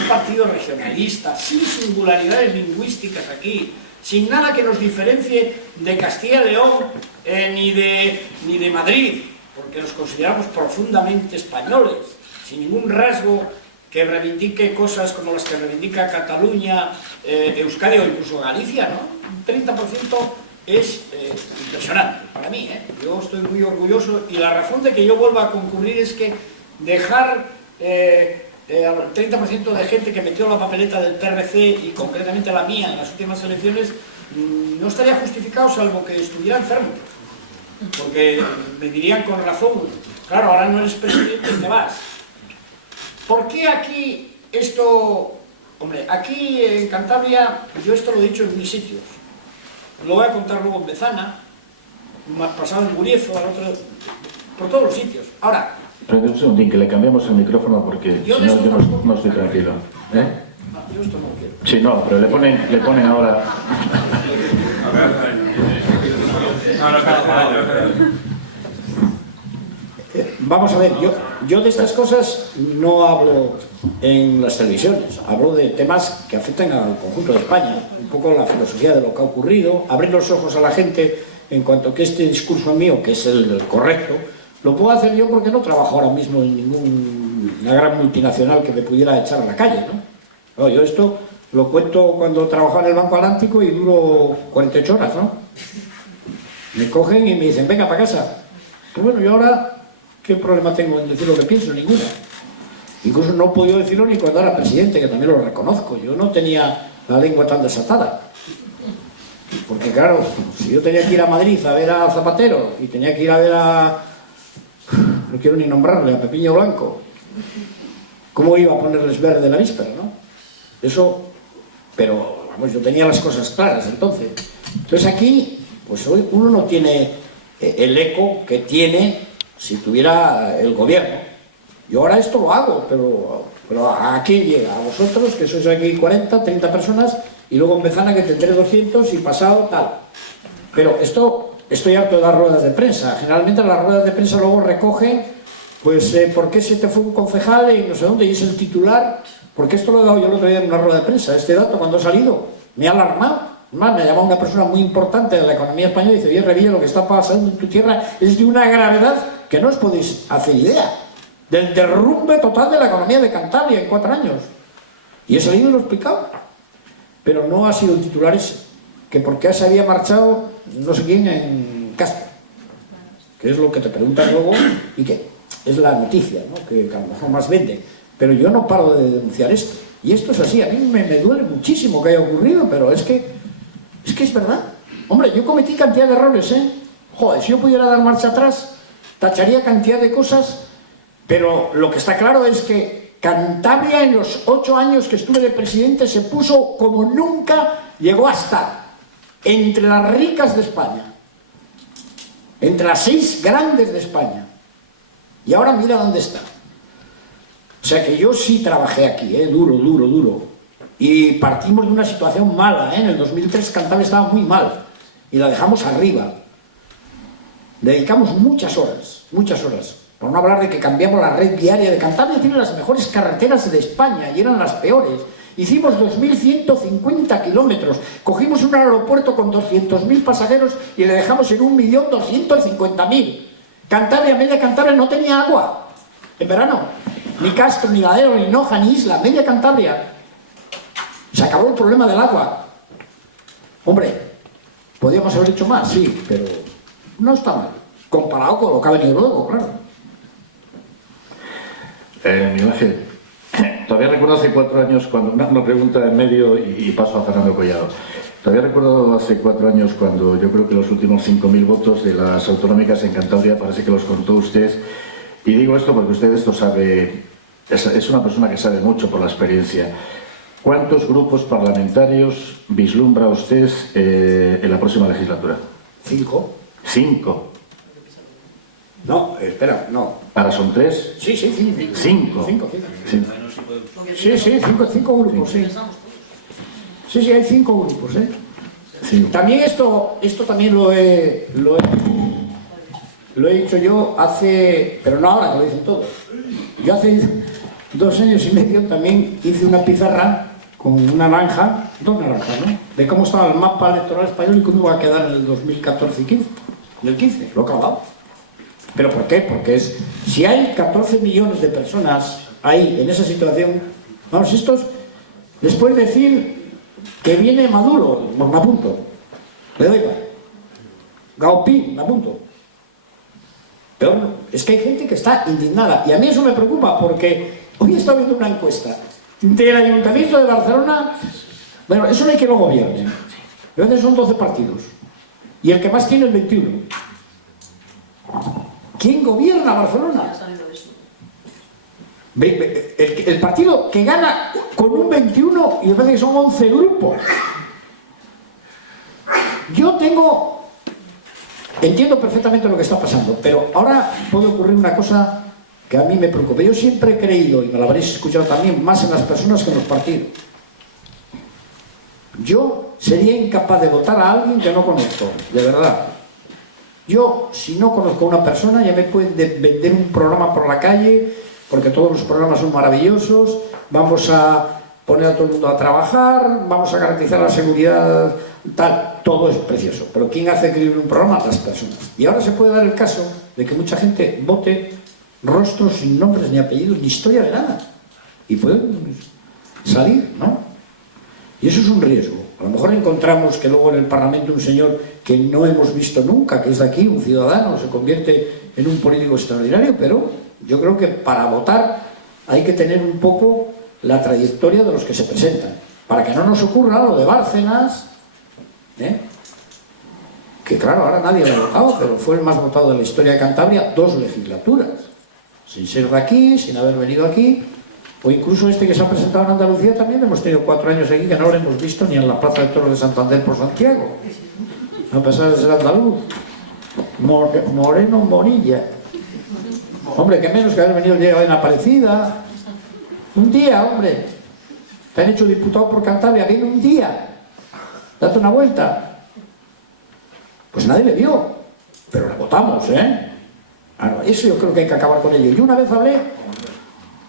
Un partido regionalista, sin singularidades lingüísticas aquí, sin nada que nos diferencie de Castilla y León ni de Madrid, porque nos consideramos profundamente españoles, sin ningún rasgo que reivindique cosas como las que reivindica Cataluña, Euskadi o incluso Galicia, ¿no? Un 30% es impresionante para mí, ¿eh? Yo estoy muy orgulloso y la razón de que yo vuelva a concurrir es que dejar al 30% de gente que metió la papeleta del PRC y concretamente la mía en las últimas elecciones no estaría justificado salvo que estuviera enfermo, porque me dirían con razón, claro, ahora no eres presidente y te vas. ¿Por qué aquí esto? Hombre, aquí en Cantabria, yo esto lo he dicho en mil sitios. Lo voy a contar luego en Bezana, pasado en Guriezo, por todos los sitios. Ahora... Pero un segundín, que le cambiamos el micrófono porque si no yo no estoy tranquilo. No, yo esto no lo quiero. Sí, no, pero le ponen ahora... Vamos a ver, yo de estas cosas no hablo en las televisiones, hablo de temas que afectan al conjunto de España, un poco la filosofía de lo que ha ocurrido, abrir los ojos a la gente en cuanto a que este discurso mío, que es el correcto, lo puedo hacer yo porque no trabajo ahora mismo en ninguna gran multinacional que me pudiera echar a la calle, ¿no? No, yo esto lo cuento cuando trabajaba en el Banco Atlántico y duro 48 horas, ¿no? Me cogen y me dicen, venga para casa. Pues bueno, yo ahora, ¿qué problema tengo en decir lo que pienso? Ninguna. Incluso no he podido decirlo ni cuando era presidente, que también lo reconozco. Yo no tenía la lengua tan desatada. Porque claro, si yo tenía que ir a Madrid a ver a Zapatero y tenía que ir a ver a... no quiero ni nombrarle, a Pepiño Blanco, ¿cómo iba a ponerles verde la víspera, no? Eso, pero vamos, yo tenía las cosas claras entonces. Entonces aquí, pues hoy uno no tiene el eco que tiene si tuviera el gobierno. Yo ahora esto lo hago, pero ¿a quién llega? A vosotros, que sois aquí 40, 30 personas, y luego en Bezana que tendré 200 y pasado tal. Pero esto, estoy harto de dar ruedas de prensa. Generalmente las ruedas de prensa luego recogen, pues, ¿por qué se te fue un concejal y no sé dónde? Y es el titular, porque esto lo he dado yo el otro día en una rueda de prensa. Este dato, cuando ha salido, me ha alarmado. Más, me ha llamado una persona muy importante de la economía española y dice, oye, Revilla, lo que está pasando en tu tierra es de una gravedad que no os podéis hacer idea. Del derrumbe total de la economía de Cantabria en 4 años. Y he salido y lo he explicado. Pero no ha sido el titular ese, que porque se había marchado no sé quién en Castro, que es lo que te preguntas luego y que es la noticia, ¿no? Que a lo mejor más vende. Pero yo no paro de denunciar esto. Y esto es así, a mí me duele muchísimo que haya ocurrido, pero es que es verdad. Hombre, yo cometí cantidad de errores, ¿eh? Joder, si yo pudiera dar marcha atrás, tacharía cantidad de cosas. Pero lo que está claro es que Cantabria en los 8 años que estuve de presidente se puso como nunca llegó a estar entre las ricas de España, entre las 6 grandes de España. Y ahora mira dónde está. O sea que yo sí trabajé aquí, duro. Y partimos de una situación mala, ¿eh? En el 2003 Cantabria estaba muy mal y la dejamos arriba. Dedicamos muchas horas. Por no hablar de que cambiamos la red viaria de Cantabria, tiene las mejores carreteras de España y eran las peores. Hicimos 2.150 kilómetros, cogimos un aeropuerto con 200.000 pasajeros y le dejamos en 1.250.000. Cantabria, media Cantabria no tenía agua en verano, ni Castro, ni Ladero, ni Noja, ni Isla, media Cantabria. Se acabó el problema del agua. Hombre, podíamos haber hecho más, sí, pero no está mal, comparado con lo que ha venido luego, claro. Miguel Ángel, todavía recuerdo hace 4 años cuando una pregunta en medio y paso a Fernando Collado. Todavía recuerdo hace 4 años cuando yo creo que los últimos 5.000 votos de las autonómicas en Cantabria parece que los contó usted. Y digo esto porque usted esto sabe, es una persona que sabe mucho por la experiencia. ¿Cuántos grupos parlamentarios vislumbra usted en la próxima legislatura? 5. 5. No, espera, no. ¿Ahora son 3? Sí, 5. 5. Sí, 5 grupos, sí. Sí, hay 5 grupos, ¿eh? Sí. También esto también lo he dicho yo hace, pero no ahora, que lo dicen todos. Yo hace 2 años y medio también hice una pizarra con una naranja, 2 naranjas, ¿no? De cómo estaba el mapa electoral español y cómo iba a quedar en el 2014 y 15. En el 15, lo he clavado. ¿Pero por qué? Porque si hay 14 millones de personas ahí, en esa situación, vamos, estos, les puedes decir que viene Maduro, pues me apunto, me doy igual. Gaopín, me apunto. Pero es que hay gente que está indignada, y a mí eso me preocupa, porque hoy he estado viendo una encuesta del Ayuntamiento de Barcelona, bueno, eso no hay que lo gobierne, a veces son 12 partidos, y el que más tiene es 21. ¿Quién gobierna Barcelona? El partido que gana con un 21 y me parece que son 11 grupos. Yo entiendo perfectamente lo que está pasando, pero ahora puede ocurrir una cosa que a mí me preocupa. Yo siempre he creído, y me lo habréis escuchado también, más en las personas que en los partidos. Yo sería incapaz de votar a alguien que no conozco, de verdad. Yo, si no conozco a una persona, ya me pueden vender un programa por la calle, porque todos los programas son maravillosos, vamos a poner a todo el mundo a trabajar, vamos a garantizar la seguridad, tal, todo es precioso. Pero ¿quién hace creíble un programa? Las personas. Y ahora se puede dar el caso de que mucha gente vote rostros sin nombres ni apellidos ni historia de nada. Y pueden salir, ¿no? Y eso es un riesgo. A lo mejor encontramos que luego en el Parlamento un señor que no hemos visto nunca, que es de aquí, un ciudadano, se convierte en un político extraordinario, pero yo creo que para votar hay que tener un poco la trayectoria de los que se presentan, para que no nos ocurra lo de Bárcenas, que claro, ahora nadie lo ha votado, pero fue el más votado de la historia de Cantabria 2 legislaturas, sin ser de aquí, sin haber venido aquí. O incluso este que se ha presentado en Andalucía también hemos tenido 4 años aquí que no lo hemos visto ni en la Plaza de Toros de Santander por Santiago, a pesar de ser andaluz. Moreno Bonilla. Hombre, que menos que haber venido el día en Aparecida. Un día, hombre. Te han hecho diputado por Cantabria, viene un día. Date una vuelta. Pues nadie le vio. Pero le votamos, ¿eh? Claro, eso yo creo que hay que acabar con ello. Yo una vez hablé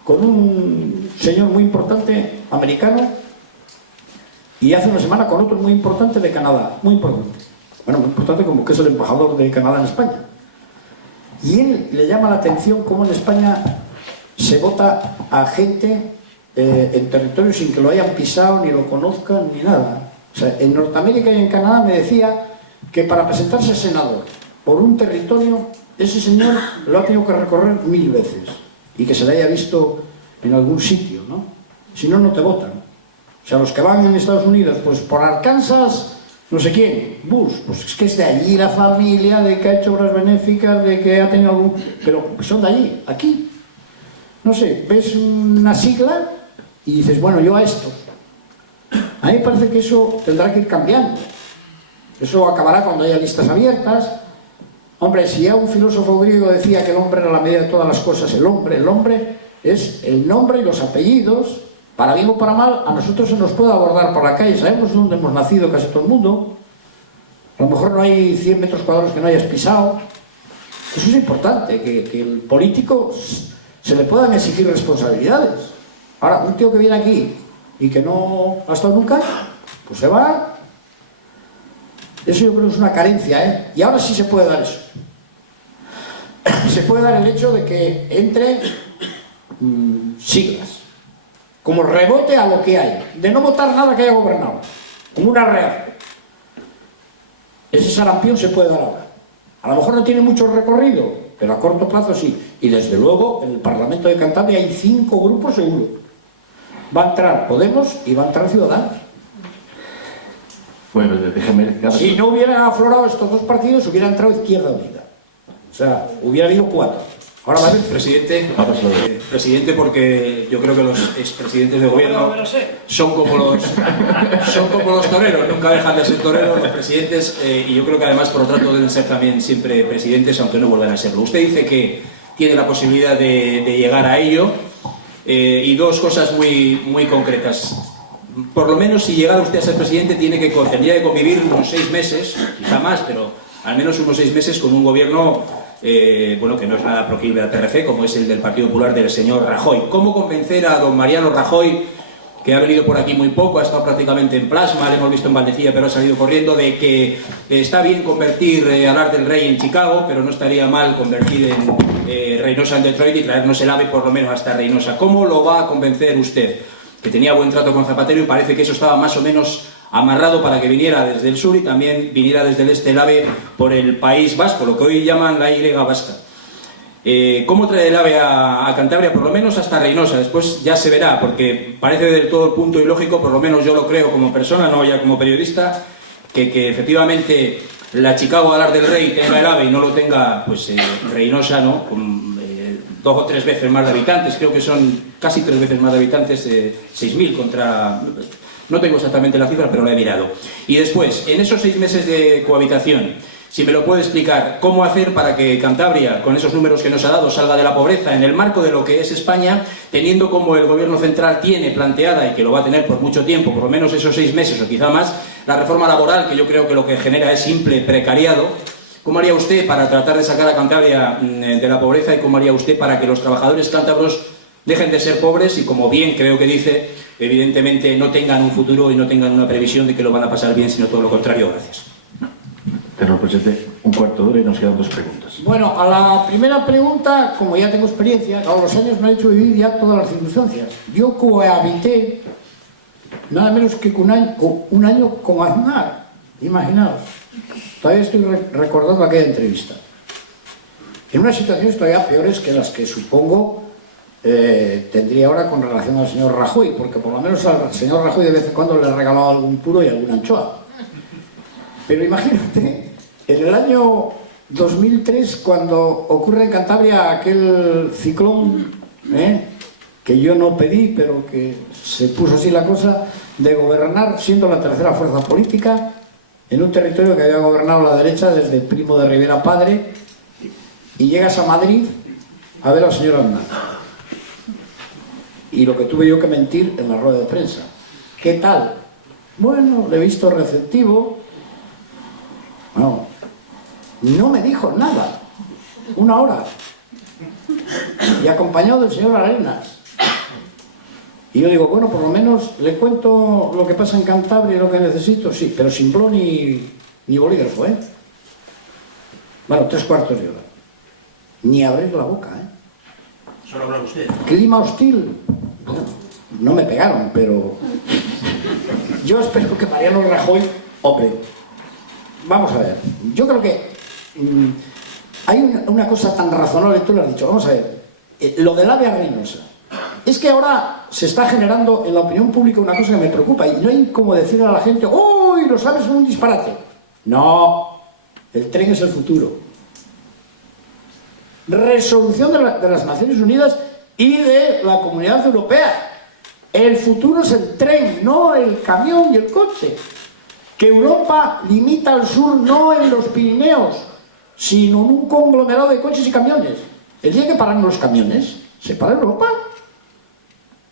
con un señor muy importante americano y hace una semana con otro muy importante de Canadá, muy importante, bueno, muy importante como que es el embajador de Canadá en España, y él le llama la atención cómo en España se vota a gente en territorios sin que lo hayan pisado, ni lo conozcan, ni nada. O sea, en Norteamérica y en Canadá me decía que para presentarse a senador por un territorio, ese señor lo ha tenido que recorrer 1000 veces y que se le haya visto en algún sitio, ¿no? Si no, no te votan. O sea, los que van en Estados Unidos, pues por Arkansas, no sé quién, Bush, pues es que es de allí la familia, de que ha hecho obras benéficas, de que ha tenido algún... Pero son de allí, aquí. No sé, ves una sigla y dices, bueno, yo a esto. A mí me parece que eso tendrá que ir cambiando. Eso acabará cuando haya listas abiertas. Hombre, si ya un filósofo griego decía que el hombre era la medida de todas las cosas, el hombre es el nombre y los apellidos, para bien o para mal, a nosotros se nos puede abordar por la calle, sabemos dónde hemos nacido casi todo el mundo, a lo mejor no hay 100 metros cuadrados que no hayas pisado. Eso es importante, que el político se le puedan exigir responsabilidades. Ahora, un tío que viene aquí y que no ha estado nunca, pues se va. Eso yo creo que es una carencia, ¿eh? Y ahora sí se puede dar eso. Se puede dar el hecho de que entre siglas, como rebote a lo que hay, de no votar nada que haya gobernado, como una reacción. Ese sarampión se puede dar ahora. A lo mejor no tiene mucho recorrido, pero a corto plazo sí. Y desde luego, en el Parlamento de Cantabria hay 5 grupos seguro. Va a entrar Podemos y va a entrar Ciudadanos. Bueno, déjeme... Si no hubieran aflorado estos 2 partidos, hubiera entrado Izquierda Unida. O sea, hubiera habido 4. Ahora va a haber presidente, porque yo creo que los expresidentes de gobierno son como los toreros, nunca dejan de ser toreros los presidentes, y yo creo que además por lo tanto deben ser también siempre presidentes, aunque no vuelvan a serlo. Usted dice que tiene la posibilidad de llegar a ello, y 2 cosas muy concretas. Por lo menos si llegara usted a ser presidente tendría que convivir unos 6 meses, quizá más, pero al menos unos 6 meses con un gobierno bueno, que no es nada proclive al PRC, como es el del Partido Popular del señor Rajoy. ¿Cómo convencer a don Mariano Rajoy, que ha venido por aquí muy poco, ha estado prácticamente en plasma, le hemos visto en Valdecilla pero ha salido corriendo, de que está bien convertir Alar del Rey en Chicago, pero no estaría mal convertir en Reynosa en Detroit y traernos el AVE por lo menos hasta Reynosa? ¿Cómo lo va a convencer usted? Que tenía buen trato con Zapatero y parece que eso estaba más o menos amarrado para que viniera desde el sur y también viniera desde el este el AVE por el País Vasco, lo que hoy llaman la Y vasca. ¿Cómo trae el AVE a Cantabria? Por lo menos hasta Reynosa, después ya se verá, porque parece del todo punto ilógico, por lo menos yo lo creo como persona, no ya como periodista, que efectivamente la Chicago Alar del Rey tenga el AVE y no lo tenga pues Reynosa, ¿no? Con 2 o 3 veces más de habitantes, creo que son casi 3 veces más de habitantes, 6.000 contra... No tengo exactamente la cifra, pero la he mirado. Y después, en esos 6 meses de cohabitación, si me lo puede explicar, ¿cómo hacer para que Cantabria, con esos números que nos ha dado, salga de la pobreza en el marco de lo que es España, teniendo como el gobierno central tiene planteada, y que lo va a tener por mucho tiempo, por lo menos esos 6 meses o quizá más, la reforma laboral, que yo creo que lo que genera es simple precariado? ¿Cómo haría usted para tratar de sacar a Cantabria de la pobreza y cómo haría usted para que los trabajadores cántabros dejen de ser pobres y, como bien creo que dice, evidentemente no tengan un futuro y no tengan una previsión de que lo van a pasar bien, sino todo lo contrario. Gracias. Señor presidente, un cuarto de hora y nos quedan 2 preguntas. Bueno, a la primera pregunta, como ya tengo experiencia, a los años me han hecho vivir ya todas las circunstancias. Yo cohabité nada menos que un año con Aznar, imaginaos. Todavía estoy recordando aquella entrevista. En unas situaciones todavía peores que las que supongo tendría ahora con relación al señor Rajoy, porque por lo menos al señor Rajoy de vez en cuando le regalaba algún puro y alguna anchoa. Pero imagínate, en el año 2003, cuando ocurre en Cantabria aquel ciclón, que yo no pedí, pero que se puso así la cosa, de gobernar siendo la tercera fuerza política en un territorio que había gobernado la derecha desde Primo de Rivera padre, y llegas a Madrid a ver al señor Aznar. Y lo que tuve yo que mentir en la rueda de prensa. ¿Qué tal? Bueno, le he visto receptivo. No me dijo nada. 1 hora. Y acompañado del señor Arenas. Y yo digo, bueno, por lo menos le cuento lo que pasa en Cantabria y lo que necesito. Sí, pero sin blon ni bolígrafo, ¿eh? Bueno, 3/4 de hora. Ni abrir la boca, ¿eh? Solo habla usted. Clima hostil. Bueno, no me pegaron, pero yo espero que Mariano Rajoy, hombre, vamos a ver, yo creo que hay una cosa tan razonable, tú lo has dicho, vamos a ver, lo del ave arreinosa. Es que ahora se está generando en la opinión pública una cosa que me preocupa, y no hay como decirle a la gente, ¡uy, los aves son un disparate! No, el tren es el futuro. Resolución de las Naciones Unidas y de la Comunidad Europea. El futuro es el tren, no el camión y el coche. Que Europa limita al sur no en los Pirineos, sino en un conglomerado de coches y camiones. El día que paran los camiones, se para Europa.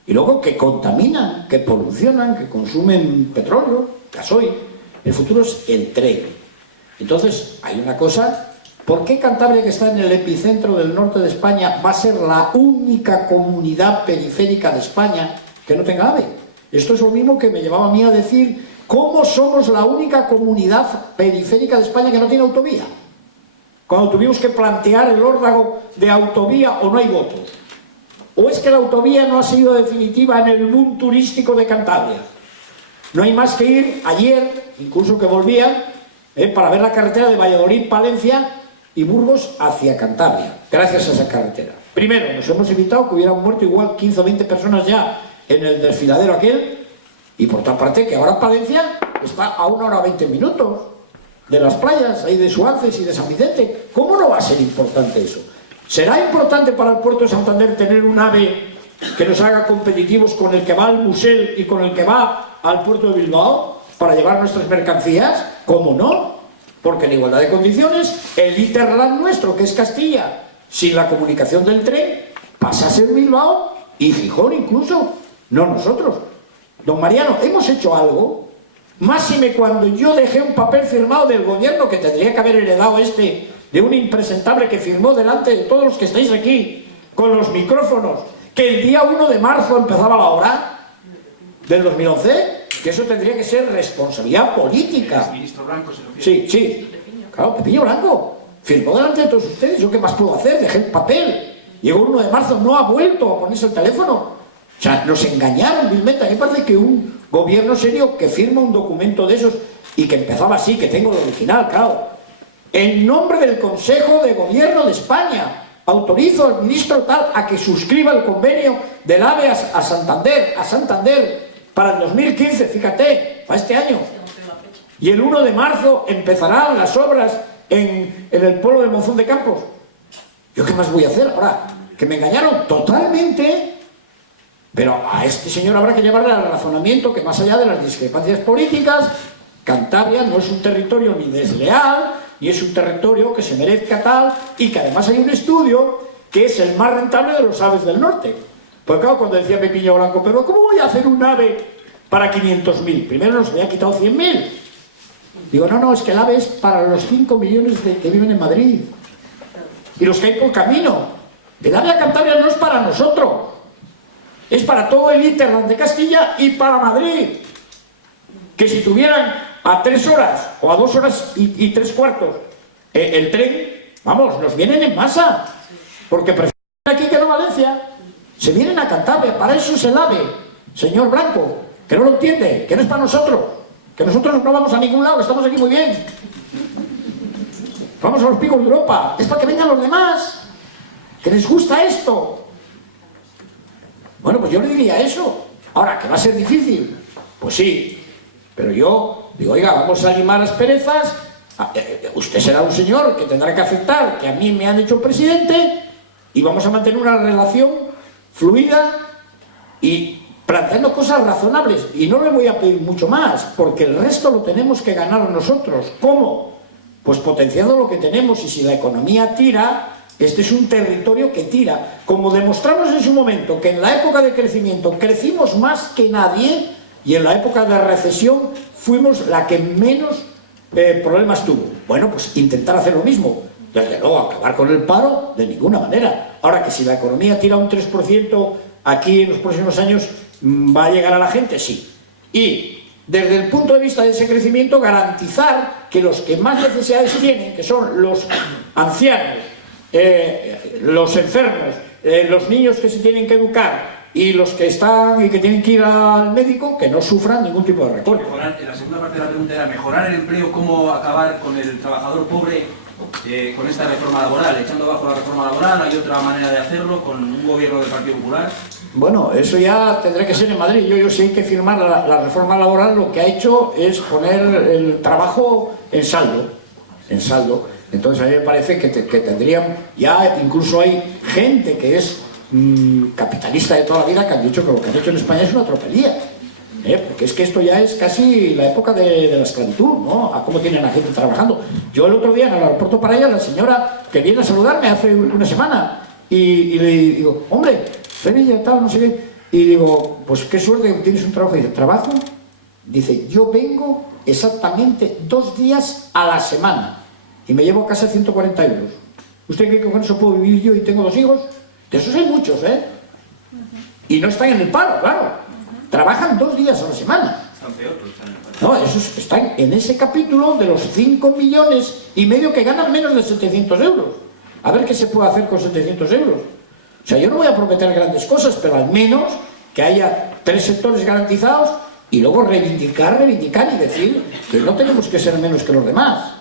Y luego que contaminan, que polucionan, que consumen petróleo, gasoil. El futuro es el tren. Entonces, hay una cosa. ¿Por qué Cantabria, que está en el epicentro del norte de España, va a ser la única comunidad periférica de España que no tenga AVE? Esto es lo mismo que me llevaba a mí a decir, ¿cómo somos la única comunidad periférica de España que no tiene autovía? Cuando tuvimos que plantear el órdago de autovía, o no hay votos. ¿O es que la autovía no ha sido definitiva en el boom turístico de Cantabria? No hay más que ir ayer, incluso que volvía, para ver la carretera de Valladolid-Palencia y Burgos hacia Cantabria, gracias a esa carretera. Primero, nos hemos evitado que hubieran muerto igual 15 o 20 personas ya en el desfiladero aquel, y por otra parte que ahora Palencia está a 1 hora 20 minutos de las playas, ahí de Suances y de San Vicente. ¿Cómo no va a ser importante eso? ¿Será importante para el puerto de Santander tener un AVE que nos haga competitivos con el que va al Musel y con el que va al puerto de Bilbao para llevar nuestras mercancías? ¿Cómo no? Porque en igualdad de condiciones, el Interland nuestro, que es Castilla, sin la comunicación del tren, pasa a ser Bilbao y Gijón incluso, no nosotros. Don Mariano, ¿hemos hecho algo? Máxime cuando yo dejé un papel firmado del gobierno que tendría que haber heredado de un impresentable que firmó delante de todos los que estáis aquí, con los micrófonos, que el día 1 de marzo empezaba la hora del 2011, que eso tendría que ser responsabilidad política. El ministro Blanco se lo firmó. Sí. Claro, Pepiño Blanco firmó delante de todos ustedes. ¿Yo qué más puedo hacer? Dejé el papel. Llegó el 1 de marzo, no ha vuelto a ponerse el teléfono. O sea, nos engañaron vilmente. A mí me parece que un gobierno serio que firma un documento de esos y que empezaba así, que tengo el original, claro. En nombre del Consejo de Gobierno de España, autorizo al ministro tal a que suscriba el convenio del AVE a Santander para el 2015, fíjate, para este año. Y el 1 de marzo empezarán las obras en el pueblo de Monzón de Campos. ¿Yo qué más voy a hacer ahora? Que me engañaron totalmente. Pero a este señor habrá que llevarle al razonamiento que, más allá de las discrepancias políticas, Cantabria no es un territorio ni desleal, ni es un territorio que se merezca tal, y que además hay un estudio que es el más rentable de los aves del norte. Pues claro, cuando decía Pepiño Blanco, pero ¿cómo voy a hacer un ave para 500.000? Primero nos había quitado 100.000. Digo, no, es que el AVE es para los 5 millones que viven en Madrid y los que hay por camino. El AVE a Cantabria no es para nosotros, es para todo el hinterland de Castilla y para Madrid. Que si tuvieran a 3 horas o a 2 horas y 3 cuartos el tren, vamos, nos vienen en masa, porque prefieren aquí que no Valencia. Se vienen a Cantabria, para eso es el AVE, señor Blanco, que no lo entiende, que no es para nosotros, que nosotros no vamos a ningún lado, que estamos aquí muy bien. Vamos a los picos de Europa, es para que vengan los demás, que les gusta esto. Bueno, pues yo le diría eso. Ahora, ¿que va a ser difícil? Pues sí, pero yo digo, oiga, vamos a limar asperezas. Usted será un señor que tendrá que aceptar que a mí me han hecho presidente y vamos a mantener una relación fluida y planteando cosas razonables. Y no le voy a pedir mucho más, porque el resto lo tenemos que ganar nosotros. ¿Cómo? Pues potenciando lo que tenemos, y si la economía tira, este es un territorio que tira. Como demostramos en su momento que en la época de crecimiento crecimos más que nadie, y en la época de recesión fuimos la que menos problemas tuvo. Bueno, pues intentar hacer lo mismo. Desde luego, acabar con el paro, de ninguna manera. Ahora, que si la economía tira un 3% aquí en los próximos años, ¿va a llegar a la gente? Sí. Y desde el punto de vista de ese crecimiento, garantizar que los que más necesidades tienen, que son los ancianos, los enfermos, los niños que se tienen que educar y los que están y que tienen que ir al médico, que no sufran ningún tipo de recorte. La segunda parte de la pregunta era mejorar el empleo, cómo acabar con el trabajador pobre con esta reforma laboral, echando abajo la reforma laboral. ¿Hay otra manera de hacerlo con un gobierno del Partido Popular? Bueno, eso ya tendrá que ser en Madrid. Yo sé que firmar la reforma laboral lo que ha hecho es poner el trabajo en saldo. Entonces a mí me parece que tendrían, ya incluso hay gente que es capitalista de toda la vida, que han dicho que lo que han hecho en España es una tropelía, porque es que esto ya es casi la época de la esclavitud, ¿no? A cómo tienen a la gente trabajando. Yo el otro día en el aeropuerto para allá, la señora que viene a saludarme hace una semana, y le digo, hombre, Revilla, tal, no sé qué, y digo, pues qué suerte que tienes un trabajo. Y dice, ¿trabajo? Dice, yo vengo exactamente 2 días a la semana y me llevo a casa 140 euros. ¿Usted cree que con eso puedo vivir yo y tengo 2 hijos? De esos hay muchos, Y no están en el paro, claro. Trabajan 2 días a la semana. Están peor, pero están en el paro. No, esos están en ese capítulo de los 5,5 millones que ganan menos de 700 euros. A ver qué se puede hacer con 700 euros. O sea, yo no voy a prometer grandes cosas, pero al menos que haya 3 sectores garantizados y luego reivindicar y decir que no tenemos que ser menos que los demás.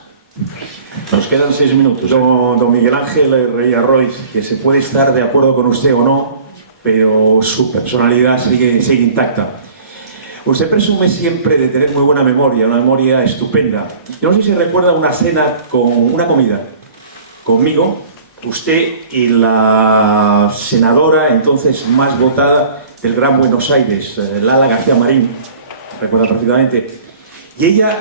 Nos quedan 6 minutos. Don Miguel Ángel Rey Arroiz, que se puede estar de acuerdo con usted o no, pero su personalidad sigue intacta. Usted presume siempre de tener muy buena memoria, una memoria estupenda. Yo no sé si recuerda una cena con una comida conmigo, usted y la senadora entonces más votada del Gran Buenos Aires, Lala García Marín, recuerda perfectamente. Y ella,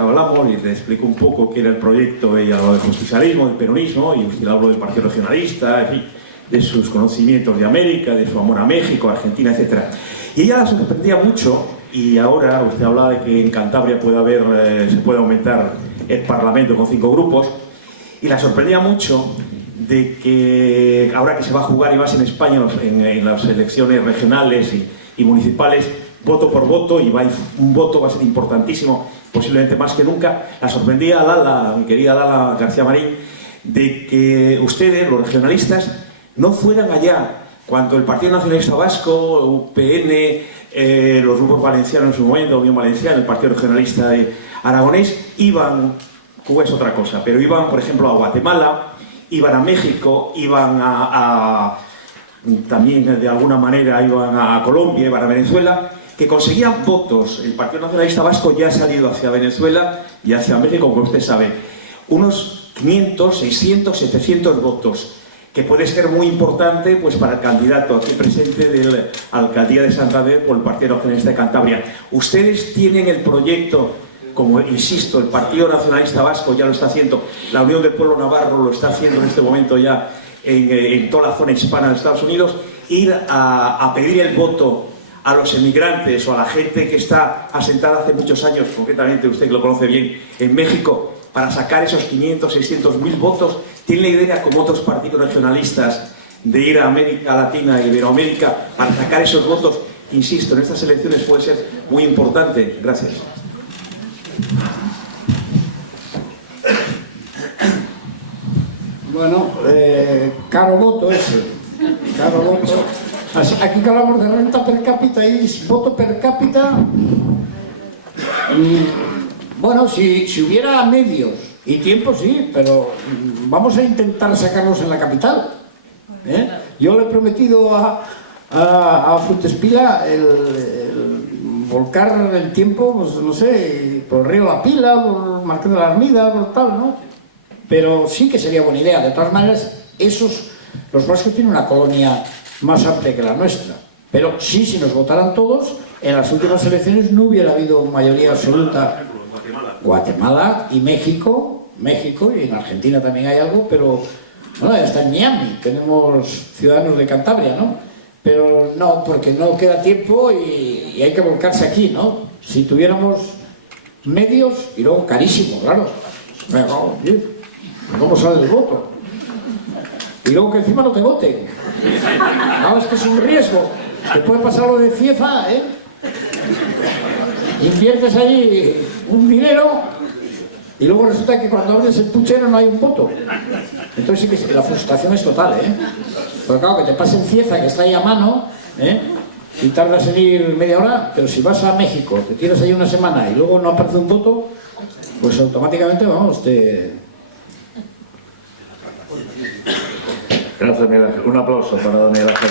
hablamos y le explico un poco qué era el proyecto. Ella habló del justicialismo, del peronismo, y usted habló del Partido Regionalista, en fin, de sus conocimientos de América, de su amor a México, Argentina, etc. Y ella la sorprendía mucho, y ahora usted hablaba de que en Cantabria se puede aumentar el Parlamento con 5 grupos, y la sorprendía mucho de que ahora que se va a jugar y más en España en las elecciones regionales y municipales, voto por voto, y un voto va a ser importantísimo, posiblemente más que nunca, la sorprendía a Lala, mi querida Lala García Marín, de que ustedes, los regionalistas, no fueran allá cuando el Partido Nacionalista Vasco, UPN, los grupos valencianos en su momento, Unión Valenciana, el Partido Regionalista de Aragonés, iban, Cuba es otra cosa, pero iban, por ejemplo, a Guatemala, iban a México, iban también de alguna manera iban a Colombia, iban a Venezuela, que conseguían votos. El Partido Nacionalista Vasco ya ha salido hacia Venezuela y hacia México, como usted sabe, unos 500, 600, 700 votos, que puede ser muy importante pues para el candidato aquí presente de la alcaldía de Santander por el Partido Nacionalista de Cantabria. Ustedes tienen el proyecto, como insisto, el Partido Nacionalista Vasco ya lo está haciendo, la Unión del Pueblo Navarro lo está haciendo en este momento ya en toda la zona hispana de Estados Unidos, ir a pedir el voto a los emigrantes o a la gente que está asentada hace muchos años, concretamente usted que lo conoce bien, en México, para sacar esos 500, 600 mil votos. ¿Tiene la idea, como otros partidos regionalistas, de ir a América Latina e Iberoamérica para sacar esos votos, insisto, en estas elecciones puede ser muy importante. Gracias. Bueno, caro voto ese, caro voto. Aquí que hablamos de renta per cápita y voto per cápita, bueno, si hubiera medios y tiempo sí, pero vamos a intentar sacarlos en la capital. Yo le he prometido a Fuentespila el volcar el tiempo, pues no sé, por Río La Pila, por Marqués de la Armida, por tal, ¿no? Pero sí que sería buena idea. De todas maneras, los vascos tienen una colonia más amplia que la nuestra. Pero sí, si nos votaran todos, en las últimas elecciones no hubiera habido mayoría absoluta. Guatemala y México, y en Argentina también hay algo, pero bueno, ya está en Miami, tenemos ciudadanos de Cantabria, ¿no? Pero no, porque no queda tiempo y hay que volcarse aquí, ¿no? Si tuviéramos medios, y luego carísimo, claro. ¿Cómo sale el voto? Y luego que encima no te voten. No, es que es un riesgo. Te puede pasar lo de Cieza, ¿eh? Inviertes ahí un dinero y luego resulta que cuando abres el puchero no hay un voto. Entonces sí que la frustración es total, ¿eh? Porque claro, que te pasen Cieza, que está ahí a mano, ¿eh? Y tardas en ir media hora, pero si vas a México, te tiras ahí una semana y luego no aparece un voto, pues automáticamente, vamos, Gracias, Miguel Ángel. Un aplauso para Miguel Ángel.